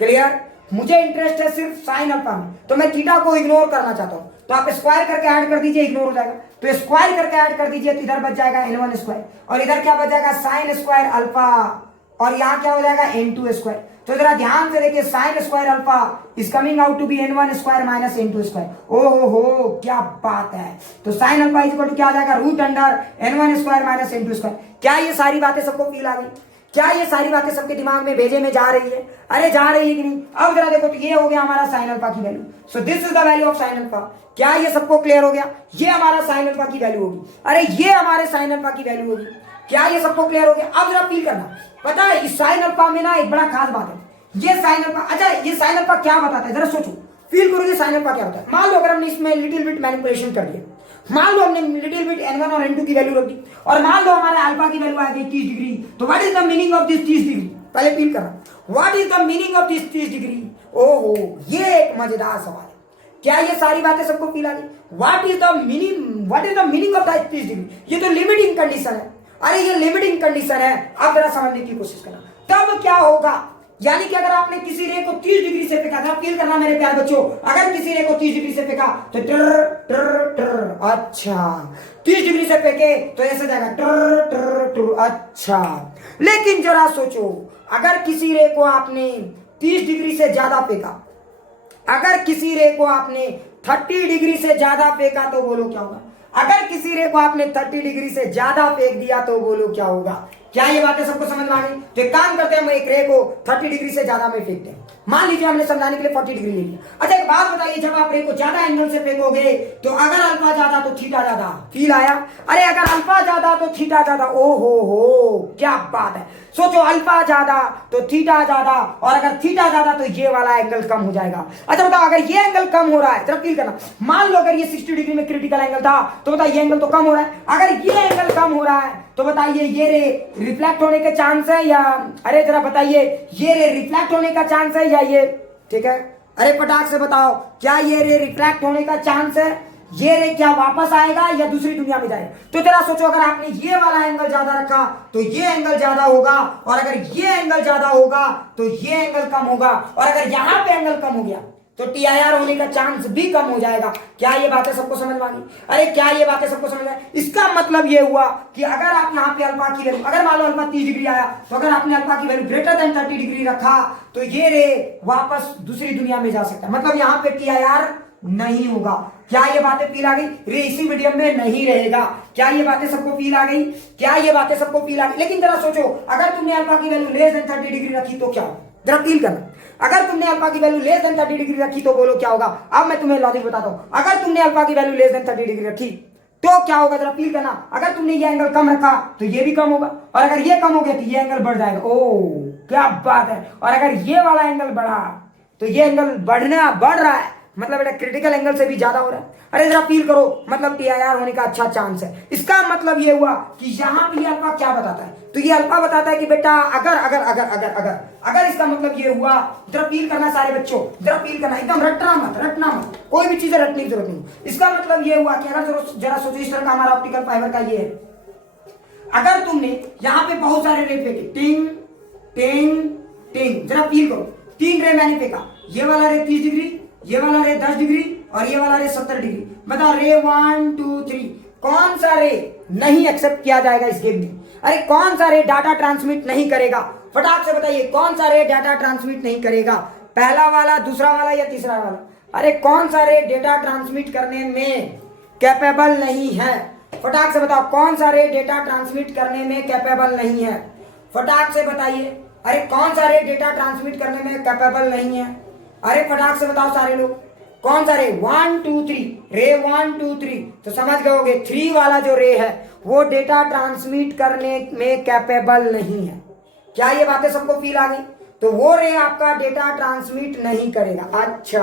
क्लियर? मुझे इंटरेस्ट है सिर्फ साइन अल्फा में, तो मैं थीटा को इग्नोर करना चाहता हूँ। तो आप स्क्वायर करके ऐड कर दीजिए, इग्नोर हो जाएगा। तो स्क्वायर करके ऐड कर दीजिए, तो इधर बच जाएगा n1 स्क्वायर और इधर क्या बच जाएगा? साइन स्क्वायर अल्फा, और यहाँ क्या हो जाएगा? n2 square. तो जरा ध्यान से देखिए, sine square alpha is coming out to be n1 square minus n2 square. ओहो हो, क्या बात है। तो sine alpha is equal to क्या आ जाएगा? Root under n1 square minus n2 square. क्या ये सारी बातें सबको फील आ गई? क्या ये सारी बातें सबके दिमाग में भेजे में जा रही है? अरे जा रही है कि नहीं? अब जरा देखो, तो ये हो गया हमारा साइन अल्फा की value. So this is the value of sine alpha. क्या ये सबको क्लियर हो गया? ये हमारा साइन अल्फा की वैल्यू होगी। अरे ये हमारे साइन अल्फा की वैल्यू होगी। क्या ये सबको क्लियर हो गया? अब जरा फील करना, पता है इस साइन अल्फा में ना एक बड़ा खास बात है। ये साइन अल्फा, अच्छा ये साइन अल्फा क्या बताता है? जरा सोचो, फील करो, ये साइन अल्फा क्या होता है। मान लो अगर हमने इसमें लिटिल बिट मैनिपुलेशन कर दिया, मान लो हमने लिटिल बिट n1 और n2 की वैल्यू रख दी, और मान लो हमारे अल्फा की वैल्यू आ गई 30 डिग्री। तो what is the meaning of this 30 degree? पहले फील करना, what is the meaning of this 30 degree? ओहो, ये एक मजेदार सवाल है। क्या ये सारी बातें सबको फील आ गई? What is the meaning of that 30 degree? ये तो लिमिटिंग कंडीशन है। अरे ये लिमिटिंग कंडीशन है। अब जरा समझने की कोशिश करना, तब क्या होगा? यानी कि अगर आपने किसी रे को 30 डिग्री से फेंका, फील करना मेरे प्यारे बच्चों, अगर किसी रे को 30 डिग्री से फेंका तो टर टर टर, अच्छा 30 डिग्री से फेंके तो ऐसे जाएगा टर टर ट्रू। अच्छा, लेकिन जरा सोचो, अगर किसी रे को आपने 30 डिग्री से ज्यादा फेंका, अगर किसी रे को आपने 30 डिग्री से ज्यादा फेंका तो बोलो क्या होगा? अगर किसी रे को आपने 30 डिग्री से ज्यादा फेंक दिया तो बोलो क्या होगा? क्या ये बातें सबको समझ में आ गई? तो एक काम करते हैं, हम एक रे को 30 डिग्री से ज्यादा में फेंकते हैं। मान लीजिए हमने समझाने के लिए 40 डिग्री ले लिया। अच्छा, एक बात बताइए, जब आप रे को ज्यादा एंगल से फेंकोगे तो अगर अल्फा ज्यादा तो थीटा ज्यादा, फील आया? अरे अगर अल्फा ज्यादा तो थीटा ज्यादा, ओ हो क्या बात है। सोचो, अल्फा ज्यादा तो थीटा ज्यादा, और अगर थीटा ज्यादा तो ये वाला एंगल कम हो जाएगा। अच्छा बताओ, अगर ये एंगल कम हो रहा है, जरा फील करना, मान लो अगर ये 60 डिग्री में क्रिटिकल एंगल था तो बताइए ये एंगल तो कम हो रहा है। अगर ये एंगल कम हो रहा है तो बताइए ये रे रिफ्लेक्ट होने के चांस है या, अरे जरा बताइए, ये रे रिफ्लेक्ट होने का चांस है या ये, ठीक है? अरे पटाख से बताओ, क्या ये रे रिफ्लेक्ट होने का चांस है? ये रे क्या वापस आएगा या दूसरी दुनिया में जाएगा? तो जरा सोचो, अगर आपने ये वाला एंगल ज्यादा रखा तो ये एंगल ज्यादा होगा, और अगर ये एंगल ज्यादा होगा तो ये एंगल कम होगा, और अगर यहां पे एंगल कम हो गया तो TIR होने का चांस भी कम हो जाएगा। क्या ये बातें सबको समझ में आ गई? अरे क्या ये बातें सबको समझ में आई? इसका मतलब ये हुआ कि अगर आप यहाँ पे अल्फा की वैल्यू, अगर मान लो अल्फा 30 डिग्री आया, तो अगर आपने अल्फा की वैल्यू ग्रेटर देन 30 डिग्री रखा तो ये रे वापस दूसरी दुनिया में जा सकता है, मतलब यहाँ पे TIR नहीं होगा। क्या ये बातें फील आ गई? रे इसी मीडियम में नहीं रहेगा। क्या ये बातें सबको फील आ गई? क्या ये बातें सबको फील आ गई? लेकिन जरा सोचो, अगर तुमने अल्फा की वैल्यू लेस देन 30 डिग्री रखी तो क्या होगा? जरा फील करना, अगर तुमने अल्फा की वैल्यू लेस देन 30 डिग्री रखी तो बोलो क्या होगा? अब मैं तुम्हें लॉजिक बताता हूं, अगर तुमने अल्फा की वैल्यू लेस देन 30 डिग्री रखी तो क्या होगा? जरा फील करना, अगर तुमने ये एंगल कम रखा तो ये भी कम होगा, और अगर ये कम हो गया तो ये एंगल बढ़ जाएगा। ओ क्या बात है। और अगर ये वाला एंगल बढ़ा तो ये एंगल बढ़ रहा है, मतलब बेटा क्रिटिकल एंगल से भी ज्यादा हो रहा है। अरे जरा फील करो, मतलब TIR होने का अच्छा चांस है। इसका मतलब ये हुआ कि यहाँ पे अल्फा क्या बताता है? तो ये अल्फा बताता है कि बेटा अगर अगर अगर अगर अगर अगर इसका मतलब ये हुआ, जरा फील करना सारे बच्चों, जरा फील करना, एकदम रटना मत, कोई भी चीजें रटने की जरूरत नहीं। इसका मतलब ये हुआ कि अगर जरा सोचो, इस तरह का हमारा ऑप्टिकल फाइबर का ये है, अगर तुमने यहाँ पे बहुत सारे रे फेंके, टिंग टिंग टिंग, जरा फील करो, 3 रे मैंने फेंका, ये वाला रे 30 डिग्री, ये वाला रे 10 डिग्री, और ये वाला रे 70 डिग्री। बताओ रे 1 2 3 कौन सा रे नहीं एक्सेप्ट किया जाएगा इस गेम में? अरे कौन सा रे डाटा ट्रांसमिट नहीं करेगा? फटाक से बताइए, कौन सा रे डाटा ट्रांसमिट नहीं करेगा? पहला वाला, दूसरा वाला या तीसरा वाला? अरे कौन सा रे डेटा ट्रांसमिट करने में कैपेबल नहीं है? फटाक से बताओ, कौन सा रे डेटा ट्रांसमिट करने में कैपेबल नहीं है? फटाक से बताइए, अरे कौन सा रे डेटा ट्रांसमिट करने में कैपेबल नहीं है? अरे फटाक से बताओ सारे लोग, कौन सा रे? 1 2 3 रे 1 2 3, तो समझ गए होगे 3 वाला जो रे है वो डेटा ट्रांसमिट करने में कैपेबल नहीं है। क्या ये बातें सबको फील आ गई? तो वो रे आपका डेटा ट्रांसमिट नहीं करेगा। अच्छा,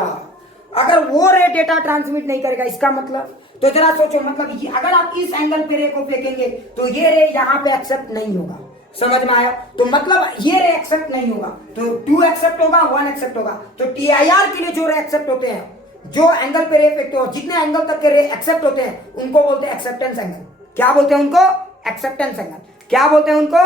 अगर वो रे डेटा ट्रांसमिट नहीं करेगा, इसका मतलब, तो जरा सोचो, मतलब ये अगर आप इस एंगल पे रे को फेंकेंगे तो ये रे यहाँ पे एक्सेप्ट नहीं होगा। समझ में आया? तो मतलब ये रे एक्सेप्ट नहीं होगा, तो 2 एक्सेप्ट होगा, 1 एक्सेप्ट होगा। तो TIR के लिए जो रे एक्सेप्ट होते हैं, जो एंगल पे रे फेंकते हो, जितने एंगल तक के रे एक्सेप्ट होते हैं उनको बोलते हैं एक्सेप्टेंस एंगल। क्या बोलते हैं उनको? Acceptance angle. क्या बोलते हैं उनको?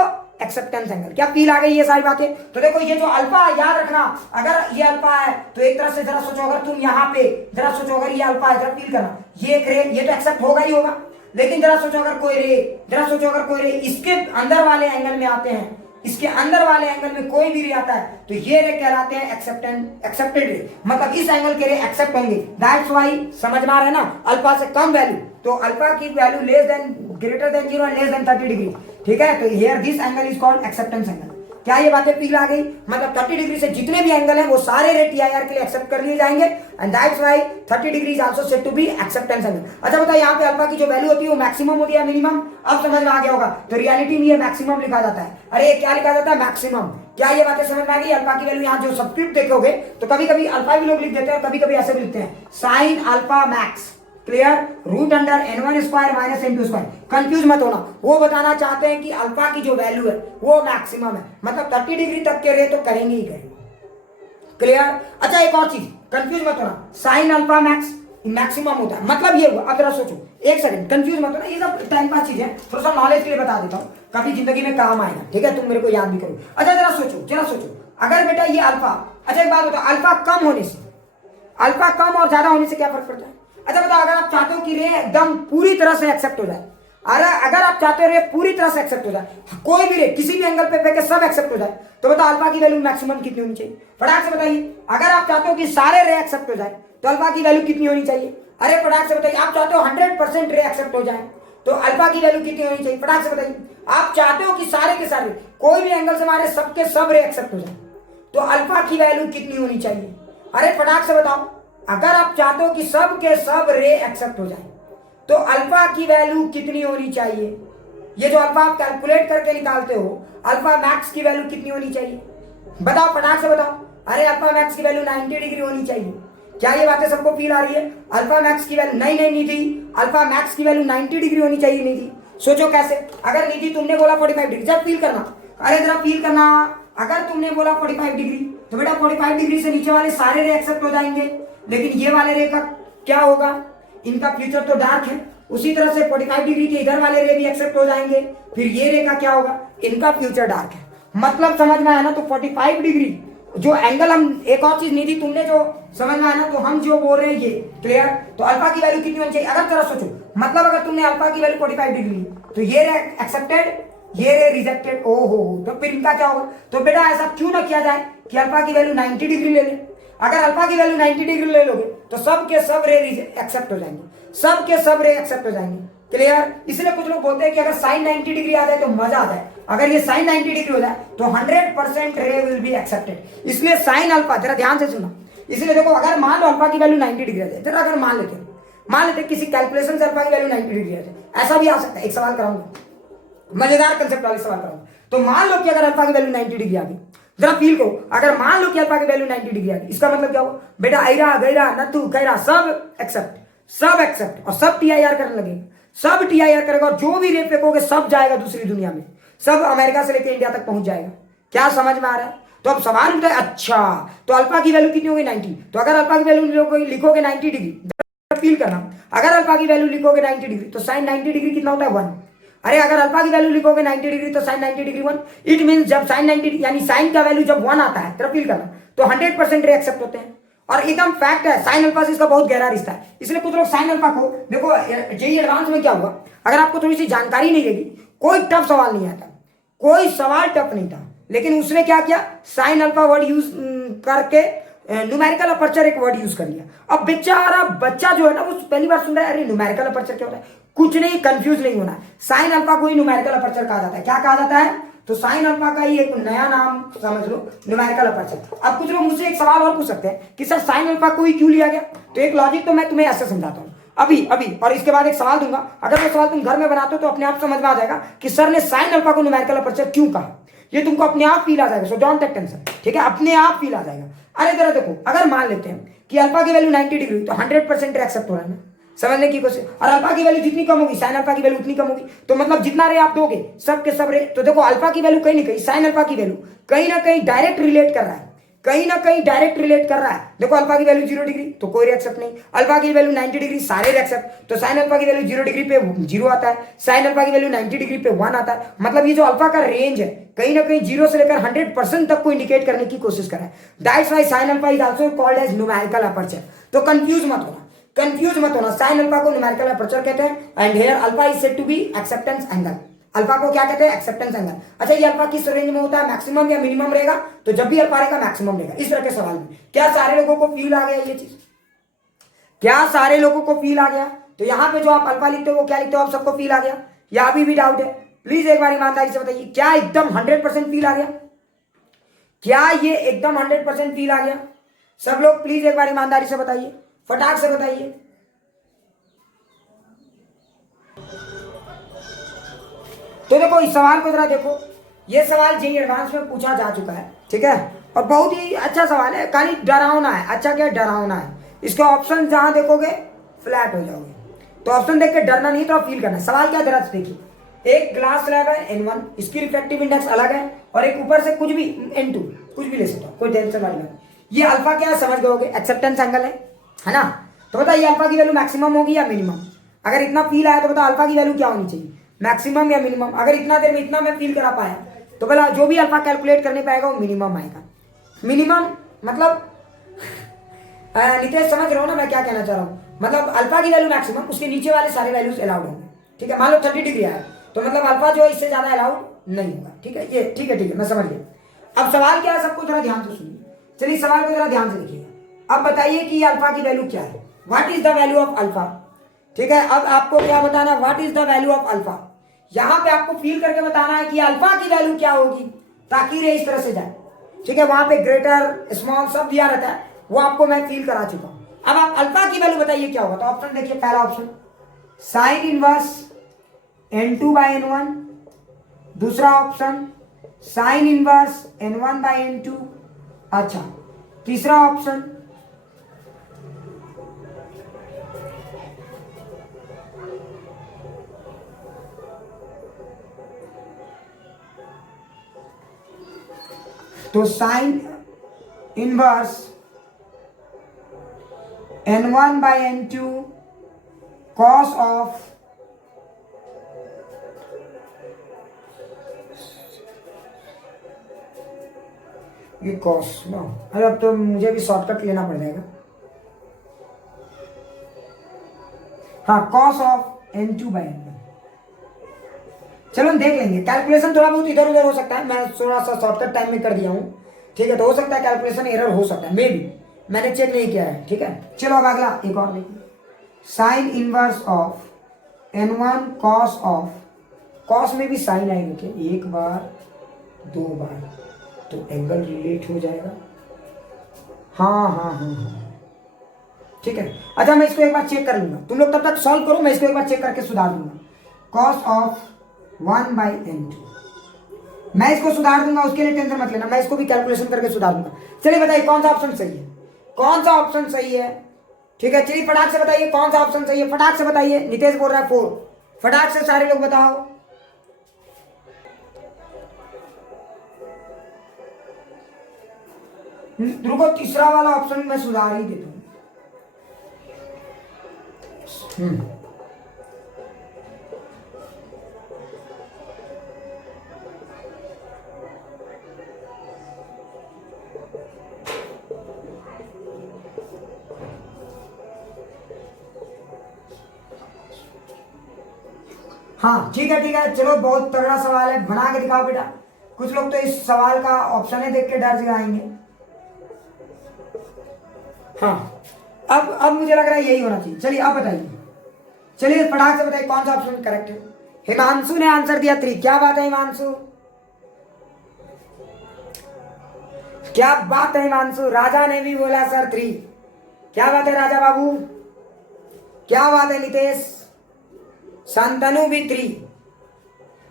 Acceptance angle. क्या फील आ गई ये सारी बातें? तो देखो, ये जो अल्फा, याद रखना, अगर ये अल्फा है तो एक तरह से जरा सोचो, अगर तुम यहाँ पे जरा सोचो, अगर ये अल्फा है, जरा फील करना, ये एक रे, ये तो एक्सेप्ट होगा ही होगा, लेकिन जरा सोचो अगर कोई रे, जरा सोचो अगर कोई रे इसके अंदर वाले एंगल में आते हैं, इसके अंदर वाले एंगल में कोई भी रे आता है तो ये रे कहलाते हैं एक्सेप्टेड रे, मतलब इस एंगल के रे एक्सेप्ट होंगे। दैट्स व्हाई, समझ में आ रहा है ना? अल्फा से कम वैल्यू, तो अल्फा की value less than, greater than 0 and less than 30 degree, ठीक है? तो here this angle is called acceptance angle. क्या ये बातें फील आ गई? मतलब 30 डिग्री से जितने भी एंगल हैं वो सारे रे TIR के लिए एक्सेप्ट कर लिए जाएंगे, and that's why 30 degree is also said to be acceptance angle. अच्छा बताओ, यहाँ पे अल्फा की जो वैल्यू होती है वो मैक्सिमम होती है मिनिमम? अब समझ में आ गया होगा। तो रियलिटी में ये मैक्सिमम लिखा जाता है। अरे क्या लिखा जाता है? मैक्सिमम। क्या ये बातें समझ में आ गई? अल्फा की वैल्यू यहाँ जो सब्सक्रिप्ट देखोगे तो कभी कभी अल्फा भी लोग लिख देते हैं, कभी कभी ऐसे भी लिखते हैं, sine alpha max, clear, root under n1 square minus n2 square. Confuse मत होना, वो बताना चाहते हैं कि अल्फा की जो वैल्यू है वो मैक्सिमम है, मतलब 30 डिग्री तक के रे तो करेंगे ही करेंगे, क्लियर? अच्छा एक और चीज, कंफ्यूज मत होना, साइन अल्फा मैक्स मैक्सिमम होता है, मतलब ये हुआ। अब जरा सोचो, एक सेकंड, कंफ्यूज मत होना, ये सब टाइम पास चीज है, थोड़ा सा नॉलेज के लिए बता देता हूँ, कभी जिंदगी में काम आएगा, ठीक है? तुम मेरे को याद भी करो। अच्छा जरा सोचो, अगर बेटा ये अल्फा, अच्छा एक बात बताओ, अल्फा कम होने से, अल्फा कम और ज्यादा होने से क्या फर्क पड़ता है? अच्छा बताओ, अगर आप चाहते हो कि रे एकदम पूरी तरह से एक्सेप्ट हो जाए, अरे अगर आप चाहते हो रे पूरी तरह से एक्सेप्ट हो जाए, कोई भी रे किसी भी एंगल पे फेंके सब एक्सेप्ट हो जाए, तो बताओ अल्फा की वैल्यू मैक्सिमम कितनी होनी चाहिए? फटाक से बताइए। अगर आप चाहते हो कि सारे रे एक्सेप्ट हो जाए तो अल्फा की वैल्यू कितनी होनी चाहिए? अरे फटाक से बताइए। आप चाहते हो 100% रे एक्सेप्ट हो जाए तो अल्फा की वैल्यू कितनी होनी चाहिए? फटाक से बताइए। आप चाहते हो कि सारे के सारे कोई भी एंगल से हमारे सबके सब रे एक्सेप्ट हो जाए तो अल्फा की वैल्यू कितनी होनी चाहिए? अरे फटाक से बताओ। अगर आप चाहते हो कि सब के सब रे एक्सेप्ट हो जाए तो अल्फा की वैल्यू कितनी होनी चाहिए? ये जो अल्फा आप कैलकुलेट करके निकालते हो, अल्फा मैक्स की वैल्यू कितनी होनी चाहिए? बताओ फटाक से बताओ। अरे अल्फा मैक्स की वैल्यू 90 डिग्री होनी चाहिए। क्या ये बातें सबको फील आ रही है? अल्फा मैक्स की वैल्यू नहीं निधि, अल्फा मैक्स की वैल्यू 90 डिग्री होनी चाहिए निधि। सोचो कैसे? अगर निधि तुमने बोला 45 डिग्री, जब फील करना, अरे जरा फील करना। अगर तुमने बोला 45 डिग्री तो बेटा 45 डिग्री से नीचे वाले सारे रे एक्सेप्ट हो जाएंगे, लेकिन ये वाले रे का क्या होगा? इनका फ्यूचर तो डार्क है। उसी तरह से 45 डिग्री के इधर वाले रे भी एक्सेप्ट हो जाएंगे, फिर ये रे का क्या होगा? इनका फ्यूचर डार्क है। मतलब समझ में आया ना? तो 45 डिग्री जो एंगल, हम एक और चीज निधि तुमने जो समझ में आया ना, तो हम जो बोल रहे हैं ये क्लियर। तो अल्फा की वैल्यू कितनी होनी चाहिए? अगर जरा सोचो, मतलब अगर तुमने अल्फा की वैल्यू 45 डिग्री ली तो ये रे एक्सेप्टेड, ये रे रिजेक्टेड। ओहो, तो फिर इनका क्या होगा? तो बेटा ऐसा क्यों ना किया जाए कि अल्फा की वैल्यू 90 डिग्री ले ले। अगर अल्फा की वैल्यू 90 डिग्री ले लोगे तो सब के सब रे एक्सेप्ट हो जाएंगे, सब के सब रे एक्सेप्ट हो जाएंगे। क्लियर? इसलिए कुछ लोग बोलते हैं कि अगर साइन 90 डिग्री आ जाए तो मजा आ जाए। अगर ये साइन 90 डिग्री हो जाए तो 100% रे विल बी एक्सेप्टेड। इसलिए साइन अल्फा, जरा ध्यान से सुना। इसलिए देखो, अगर मान लो अल्फा की वैल्यू 90 डिग्री आ जाए, जरा अगर मान लेते किसी कैलकुलेशन से अल्फा की वैल्यू 90 डिग्री आ जाए, ऐसा भी आ सकता है। एक सवाल कराऊंगा, मजेदार कंसेप्ट वाले सवाल कराऊंगा। तो मान लो कि अगर अल्फा की वैल्यू 90 डिग्री आ गई, जरा फील करो। अगर मान लो कि अल्फा की वैल्यू 90 डिग्री आ गई, इसका मतलब क्या होगा? बेटा ऐरा गैरा नतु खैरा सब एक्सेप्ट, सब एक्सेप्ट, और सब टीआईआर करने लगेगा, सब टीआईआर करेगा, और जो भी रे फेंकोगे सब जाएगा दूसरी दुनिया में, सब अमेरिका से लेकर इंडिया तक पहुंच जाएगा। क्या समझ में आ रहा है? तो अब सवाल उठता है, अच्छा तो अल्फा की वैल्यू कितनी होगी? 90। तो अगर अल्फा की वैल्यू लिखोगे 90 डिग्री, फील करना, अगर अल्फा की वैल्यू लिखोगे 90 डिग्री तो साइन 90 डिग्री कितना होता है? 1। अरे अगर अल्फा की वैल्यू लिखोगे 90 डिग्री तो साइन 90 डिग्री 1। इट मीन जब साइन 90 यानी साइन का वैल्यू जब 1 आता है, तरफ फील करना, तो 100% रे एक्सेप्ट होते हैं। और एकदम फैक्ट है, साइन अल्फा से इसका बहुत गहरा रिश्ता है। इसलिए कुछ लोग साइन अल्फा को देखो, जेईई एडवांस में क्या हुआ, अगर आपको थोड़ी सी जानकारी नहीं रहेगी, कोई टफ सवाल नहीं आता, कोई सवाल टफ नहीं था, लेकिन उसने क्या किया, साइन अल्फा वर्ड यूज करके न्यूमेरिकल अपर्चर एक वर्ड यूज कर लिया। अब बेचारा बच्चा जो है ना, वो पहली बार सुन रहा है, अरे न्यूमेरिकल अपर्चर क्या होता है? कुछ नहीं, कंफ्यूज नहीं होना। साइन अल्फा को ही न्यूमेरिकल अपर्चर कहा जाता है। क्या कहा जाता है? तो साइन अल्फा का ही एक नया नाम समझ लो, न्यूमेरिकल अपर्चर। अब कुछ लोग मुझसे एक सवाल और पूछ सकते हैं कि सर साइन अल्फा को ही क्यों लिया गया? तो एक लॉजिक तो मैं तुम्हें ऐसे समझाता हूँ अभी अभी, और इसके बाद एक सवाल दूंगा। अगर वो सवाल तुम घर में बनाते हो तो अपने आप समझ में आ जाएगा कि सर ने साइन अल्फा को न्यूमेरिकल अपर्चर क्यों कहा। ये तुमको अपने आप फील आ जाएगा, सो डोंट टेक टेंशन, ठीक है? अपने आप फील आ जाएगा। अरे जरा देखो, अगर मान लेते हैं कि अल्फा की वैल्यू 90 डिग्री तो 100% एक्सेप्ट हो रहा है ना, समझने की कोशिश। और अल्फा की वैल्यू जितनी कम होगी, साइन अल्फा की वैल्यू उतनी कम होगी, तो मतलब जितना रे आप दोगे सब के सब रे, तो देखो अल्फा की वैल्यू कहीं ना कहीं, साइन अल्फा की वैल्यू कहीं ना कहीं डायरेक्ट रिलेट कर रहा है, कहीं ना कहीं डायरेक्ट रिलेट कर रहा है। देखो अल्फा की वैल्यू 0 डिग्री तो कोई एक्सेप्ट नहीं, अल्फा की वैल्यू 90 डिग्री सारे एक्सेप्ट, तो साइन अल्फा की वैल्यू 0 डिग्री पे 0 आता है, साइन अल्फा की वैल्यू 90 डिग्री पे 1 आता है। मतलब ये जो अल्फा का रेंज है कहीं ना कहीं 0 से लेकर 100% तक को इंडिकेट करने की कोशिश कर रहा है। That's why sine alpha is also called as numerical aperture. तो कंफ्यूज मत होना, कंफ्यूज मत होना, साइन अल्फा को न्यूमेरिकल अपर्चर कहते हैं। And here alpha is said to be acceptance angle. Alpha को क्या कहते हैं? Acceptance angle. अच्छा, ये अल्फा किस रेंज में होता है? मैक्सिमम या मिनिमम रहेगा? तो जब भी अल्फा रहेगा मैक्सिमम रहेगा। इस तरह के सवाल में क्या सारे लोगों को फील आ गया ये चीज? क्या सारे लोगों को फील आ गया? तो यहाँ पे जो आप अल्फा लिखते हो वो क्या लिखते हो? आप सबको फील आ गया या अभी भी डाउट है? प्लीज एक बार ईमानदारी से बताइए, क्या एकदम 100% फील आ गया? क्या ये एकदम 100% फील आ गया? सब लोग प्लीज एक बार ईमानदारी से बताइए, फटाक से बताइए। तो देखो इस सवाल को जरा देखो, ये सवाल जेईई एडवांस में पूछा जा चुका है, ठीक है? और बहुत ही अच्छा सवाल है, खाली डरावना है। अच्छा क्या डरावना है? इसके ऑप्शन जहां देखोगे फ्लैट हो जाओगे। तो ऑप्शन देख के डरना नहीं, तो फील करना। सवाल क्या जरा देखिए, एक ग्लास स्लैब है N1, इसकी रिफ्रैक्टिव इंडेक्स अलग है, और एक ऊपर से कुछ भी N2, कुछ भी ले सकता हूं, कोई टेंशन वाली बात। ये अल्फा क्या है समझ गए, एक्सेप्टेंस एंगल है ना? तो बताइए अल्फा की वैल्यू मैक्सिमम होगी या मिनिमम? अगर इतना फील आया तो बताओ अल्फा की वैल्यू क्या होनी चाहिए, मैक्सिमम या मिनिमम? अगर इतना देर में इतना मैं फील करा पाया तो बोला जो भी अल्फा कैलकुलेट करने पाएगा वो मिनिमम आएगा। मिनिमम मतलब नितेश समझ रहे हो ना मैं क्या कहना चाह रहा हूँ? मतलब अल्फा की वैल्यू मैक्सिमम, उसके नीचे वाले सारे वैल्यूज अलाउड होंगे। ठीक है, मान लो 30 डिग्री आया तो मतलब अल्फा जो है इससे ज्यादा अलाउड नहीं होगा। ठीक है, ये ठीक है मैं समझ गया। अब सवाल क्या है सबको जरा ध्यान से सुनिए। चलिए सवाल को जरा ध्यान से देखिएगा। अब बताइए कि अल्फा की वैल्यू क्या है, what is the value of alpha. ठीक है, अब आपको क्या बताना है, what is the value of alpha. यहां पे आपको फील करके बताना है कि अल्फा की वैल्यू क्या होगी ताकि रे इस तरह से जाए। ठीक है, वहां पे ग्रेटर स्मॉल सब दिया रहता है, वो आपको मैं फील करा चुका हूं। अब आप अल्फा की वैल्यू बताइए क्या होगा। तो ऑप्शन देखिए, पहला ऑप्शन साइन इनवर्स n2/n1, दूसरा ऑप्शन साइन इनवर्स n1/n2। अच्छा, तीसरा ऑप्शन तो sine inverse n1/n2 cos of ये कॉस ना, अरे अब तो मुझे भी शॉर्टकट लेना पड़ जाएगा। हाँ, कॉस ऑफ n2/n1। चलो हम देख लेंगे, कैलकुलेशन थोड़ा बहुत इधर उधर हो सकता है, मैं थोड़ा सा शॉर्टकट टाइम में कर दिया हूँ। ठीक है, तो हो सकता है कैलकुलेशन एरर हो सकता है, मे बी मैंने चेक नहीं किया है। ठीक है, चलो अब अगला एक और देखिए, sine inverse of n1 cos of, cos में भी साइन आएगा क्या, एक बार दो बार तो एंगल रिलेट हो जाएगा। हाँ, ठीक है। अच्छा, मैं इसको एक बार चेक कर लूंगा, तुम लोग तब तक सॉल्व करो, मैं इसको एक बार चेक करके सुधार दूंगा। कॉस ऑफ 1/n2 मैं इसको सुधार दूंगा, उसके लिए टेंशन मत लेना, मैं इसको भी कैलकुलेशन करके सुधार दूंगा। चलिए बताइए कौन सा ऑप्शन सही है, कौन सा ऑप्शन सही है। ठीक है, चलिए फटाक से बताइए कौन सा ऑप्शन सही है, फटाक से बताइए। नितेश बोल रहा है 4, फटाक से सारे लोग बताओ। रुको, तीसरा वाला ऑप्शन मैं सुधार ही देता हूं। हाँ ठीक है, चलो बहुत तगड़ा सवाल है, बना के दिखाओ बेटा। कुछ लोग तो इस सवाल का ऑप्शन है देख के डर जाएंगे। हाँ, अब मुझे लग रहा है यही होना चाहिए। चलिए अब बताइए, चलिए फटाक से बताइए कौन सा ऑप्शन करेक्ट है। हिमांशु ने आंसर दिया 3, क्या बात है हिमांशु, क्या बात है हिमांशु। राजा ने भी बोला सर 3, क्या बात है राजा बाबू, क्या बात है नितेश। शांतनु भी 3।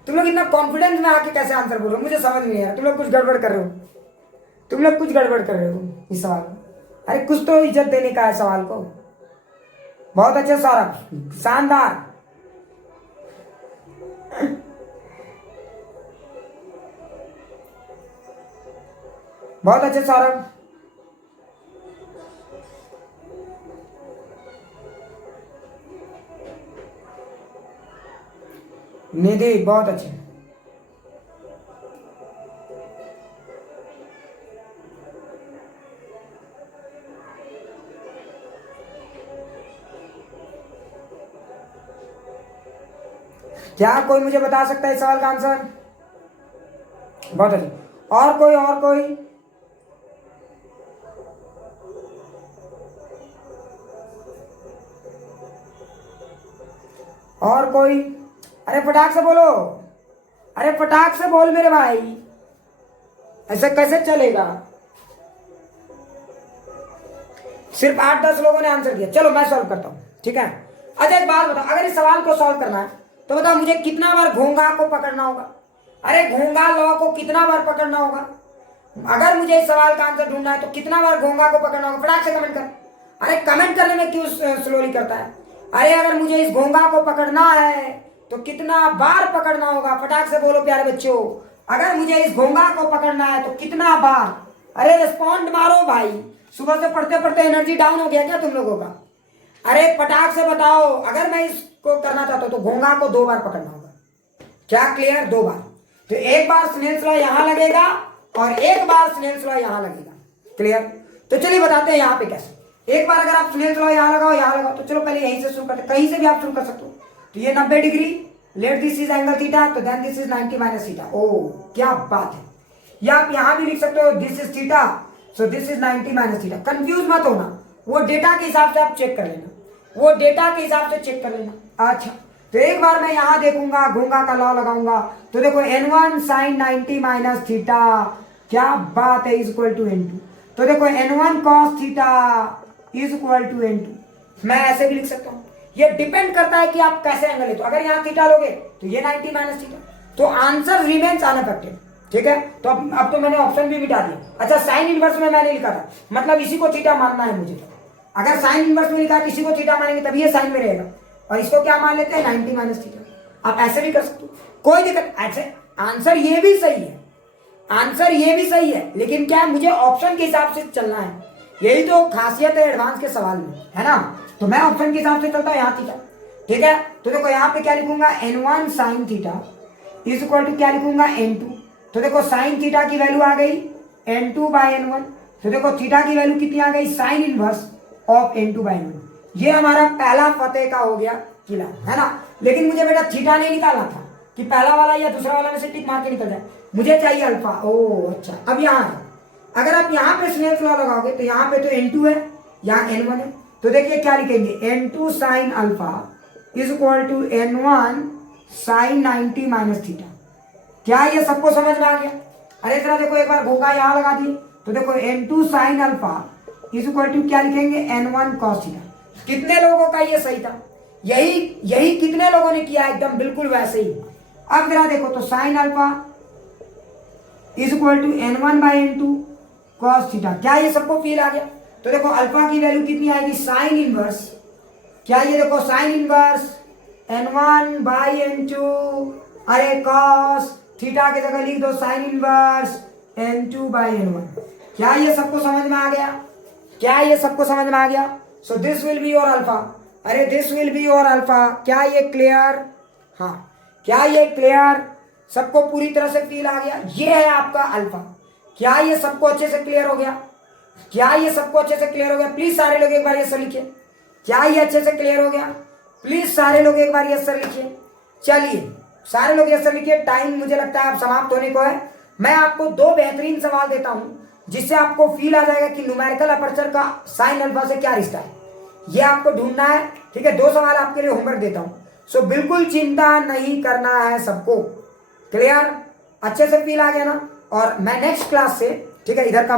तुम लोग इतना कॉन्फिडेंस में आके कैसे आंसर बोल रहे हो, मुझे समझ नहीं आ रहा। तुम लोग कुछ गड़बड़ कर रहे हो, तुम लोग कुछ गड़बड़ कर रहे हो इस सवाल में। अरे कुछ तो इज्जत देने का है सवाल को। बहुत अच्छे सौरभ, शानदार। बहुत अच्छे सौरभ। निधि बहुत अच्छे। क्या कोई मुझे बता सकता है इस सवाल का आंसर? बहुत अच्छे। और कोई और कोई? और कोई? अरे फटाक से बोलो, अरे फटाक से बोल मेरे भाई, ऐसे कैसे चलेगा। सिर्फ 8-10 लोगों ने आंसर दिया। चलो मैं सॉल्व करता हूं, ठीक है। अच्छा एक बात बताओ, अगर इस सवाल को सॉल्व करना है तो बताओ मुझे कितना बार घोंघा को पकड़ना होगा। अरे घोंघा लॉ को कितना बार पकड़ना होगा। अगर मुझे इस सवाल का आंसर ढूंढना है तो कितना बार घोंघा को पकड़ना होगा, फटाक से कमेंट कर। अरे कमेंट करने में क्यों स्लोली करता है। अरे अगर मुझे इस घोंघा को पकड़ना है तो कितना बार पकड़ना होगा, फटाक से बोलो प्यारे बच्चों। अगर मुझे इस घोंघा को पकड़ना है तो कितना बार। अरे रिस्पॉन्ड मारो भाई, सुबह से पढ़ते पढ़ते एनर्जी डाउन हो गया क्या तुम लोगों का। अरे फटाक से बताओ, अगर मैं इसको करना चाहता हूं तो घोंघा को 2 बार पकड़ना होगा। क्या क्लियर? 2 बार। तो एक बार स्नेल्स लॉ यहां लगेगा और एक बार स्नेल्स लॉ यहां लगेगा। क्लियर? तो चलिए बताते हैं यहाँ पे कैसे। एक बार अगर आप स्नेल्स लॉ यहां लगाओ, यहां लगाओ, तो चलो पहले यहीं से शुरू करते, कहीं से भी आप शुरू कर सकते हो। तो ये 90 डिग्री, let this is angle theta, तो then this is 90 minus theta. ओ क्या बात है। या आप यहां भी लिख सकते हो this is theta, so this is 90 minus theta. Confuse मत होना, वो डेटा के हिसाब से आप चेक कर लेना, वो डेटा के हिसाब से चेक कर लेना। अच्छा, तो एक बार मैं यहां देखूंगा, घोंगा का लॉ लगाऊंगा, तो देखो n1 साइन 90 माइनस थीटा, क्या बात है, इज इक्वल टू n2। तो देखो n1 cos theta is equal to n2। मैं ऐसे भी लिख सकता हूं, ये डिपेंड करता है कि आप कैसे एंगल लेते हो। अगर यहां थीटा लोगे तो ये 90 माइनस थीटा, तो आंसर रिमेन्स अनअफेक्टेड। ठीक है, तो अब तो मैंने ऑप्शन भी मिटा दिया। अच्छा, साइन इनवर्स में मैंने लिखा था, मतलब इसी को थीटा मानना है मुझे। अगर साइन इनवर्स में लिखा है इसी को थीटा मानेंगे तभी ये साइन में रहेगा, और इसको क्या मान लेते हैं 90 माइनस थीटा। आप ऐसे भी कर सकते हो, कोई दिक्कत। ऐसे आंसर ये भी सही है, आंसर ये भी सही है, लेकिन क्या है, मुझे ऑप्शन के हिसाब से चलना है। यही तो खासियत है एडवांस के सवाल में, है ना। तो मैं ऑप्शन के हिसाब से चलता हूँ यहाँ थीटा। ठीक है, तो देखो यहाँ पे क्या लिखूंगा, n1 sine theta is equal to क्या लिखूंगा, n2। तो देखो साइन थीटा की वैल्यू आ गई n2 बाई n1। तो देखो थीटा की वैल्यू कितनी आ गई, sine inverse of n2 by n1। ये हमारा पहला फतेह का हो गया किला, है ना। लेकिन मुझे बेटा थीटा नहीं निकालना था कि पहला वाला या दूसरा वाला में से टिक मार के निकल जाए, मुझे चाहिए अल्फा। ओ अच्छा, अब यहाँ है, अगर आप यहाँ पे स्नेल्स लॉ लगाओगे तो यहाँ पे तो n2 है, यहाँ n1 है। तो देखिए क्या लिखेंगे, n2 sine alpha is equal to n1 sine 90 minus theta. क्या ये सबको समझ में आ गया? अरे जरा देखो एक बार घोंगा यहाँ लगा दिए, तो देखो n2 sine alpha is equal to क्या लिखेंगे, n1 कॉस थीटा। कितने लोगों का ये सही था? यही कितने लोगों ने किया एकदम बिल्कुल वैसे ही। अब जरा देखो, तो sine alpha is equal to n1 by n2 cos theta. क्या ये सबको फील आ गया? तो देखो अल्फा की वैल्यू कितनी आएगी, साइन इनवर्स, क्या ये देखो sine inverse n1 by n2, अरे कॉस थीटा की जगह लिख दो sine inverse n2 by n1। क्या ये सबको समझ में आ गया? क्या ये सबको समझ में आ गया? So this will be your alpha, अरे this will be your alpha. क्या ये क्लियर? हाँ, क्या ये क्लियर? सबको पूरी तरह से फील आ गया? ये है आपका अल्फा। क्या ये सबको अच्छे से क्लियर हो गया? क्या ये सबको अच्छे से क्लियर हो गया? प्लीज सारे लोग एक बार यस लिखिए। क्या ये अच्छे से क्लियर हो गया? प्लीज सारे लोग एक बार यस लिखिए। चलिए सारे लोग यस लिखिए, टाइम मुझे लगता है अब समाप्त होने को है। मैं आपको दो बेहतरीन सवाल देता हूं जिससे आपको फील आ जाएगा कि न्यूमेरिकल अपर्चर का साइन अल्फा से क्या रिश्ता है, ये आपको ढूंढना है। ठीक है, दो सवाल आपके लिए होमवर्क देता हूं, सो बिल्कुल चिंता नहीं करना है सबको। क्लियर? अच्छे से फील आ गया ना? और मैं नेक्स्ट क्लास से, ठीक है, इधर का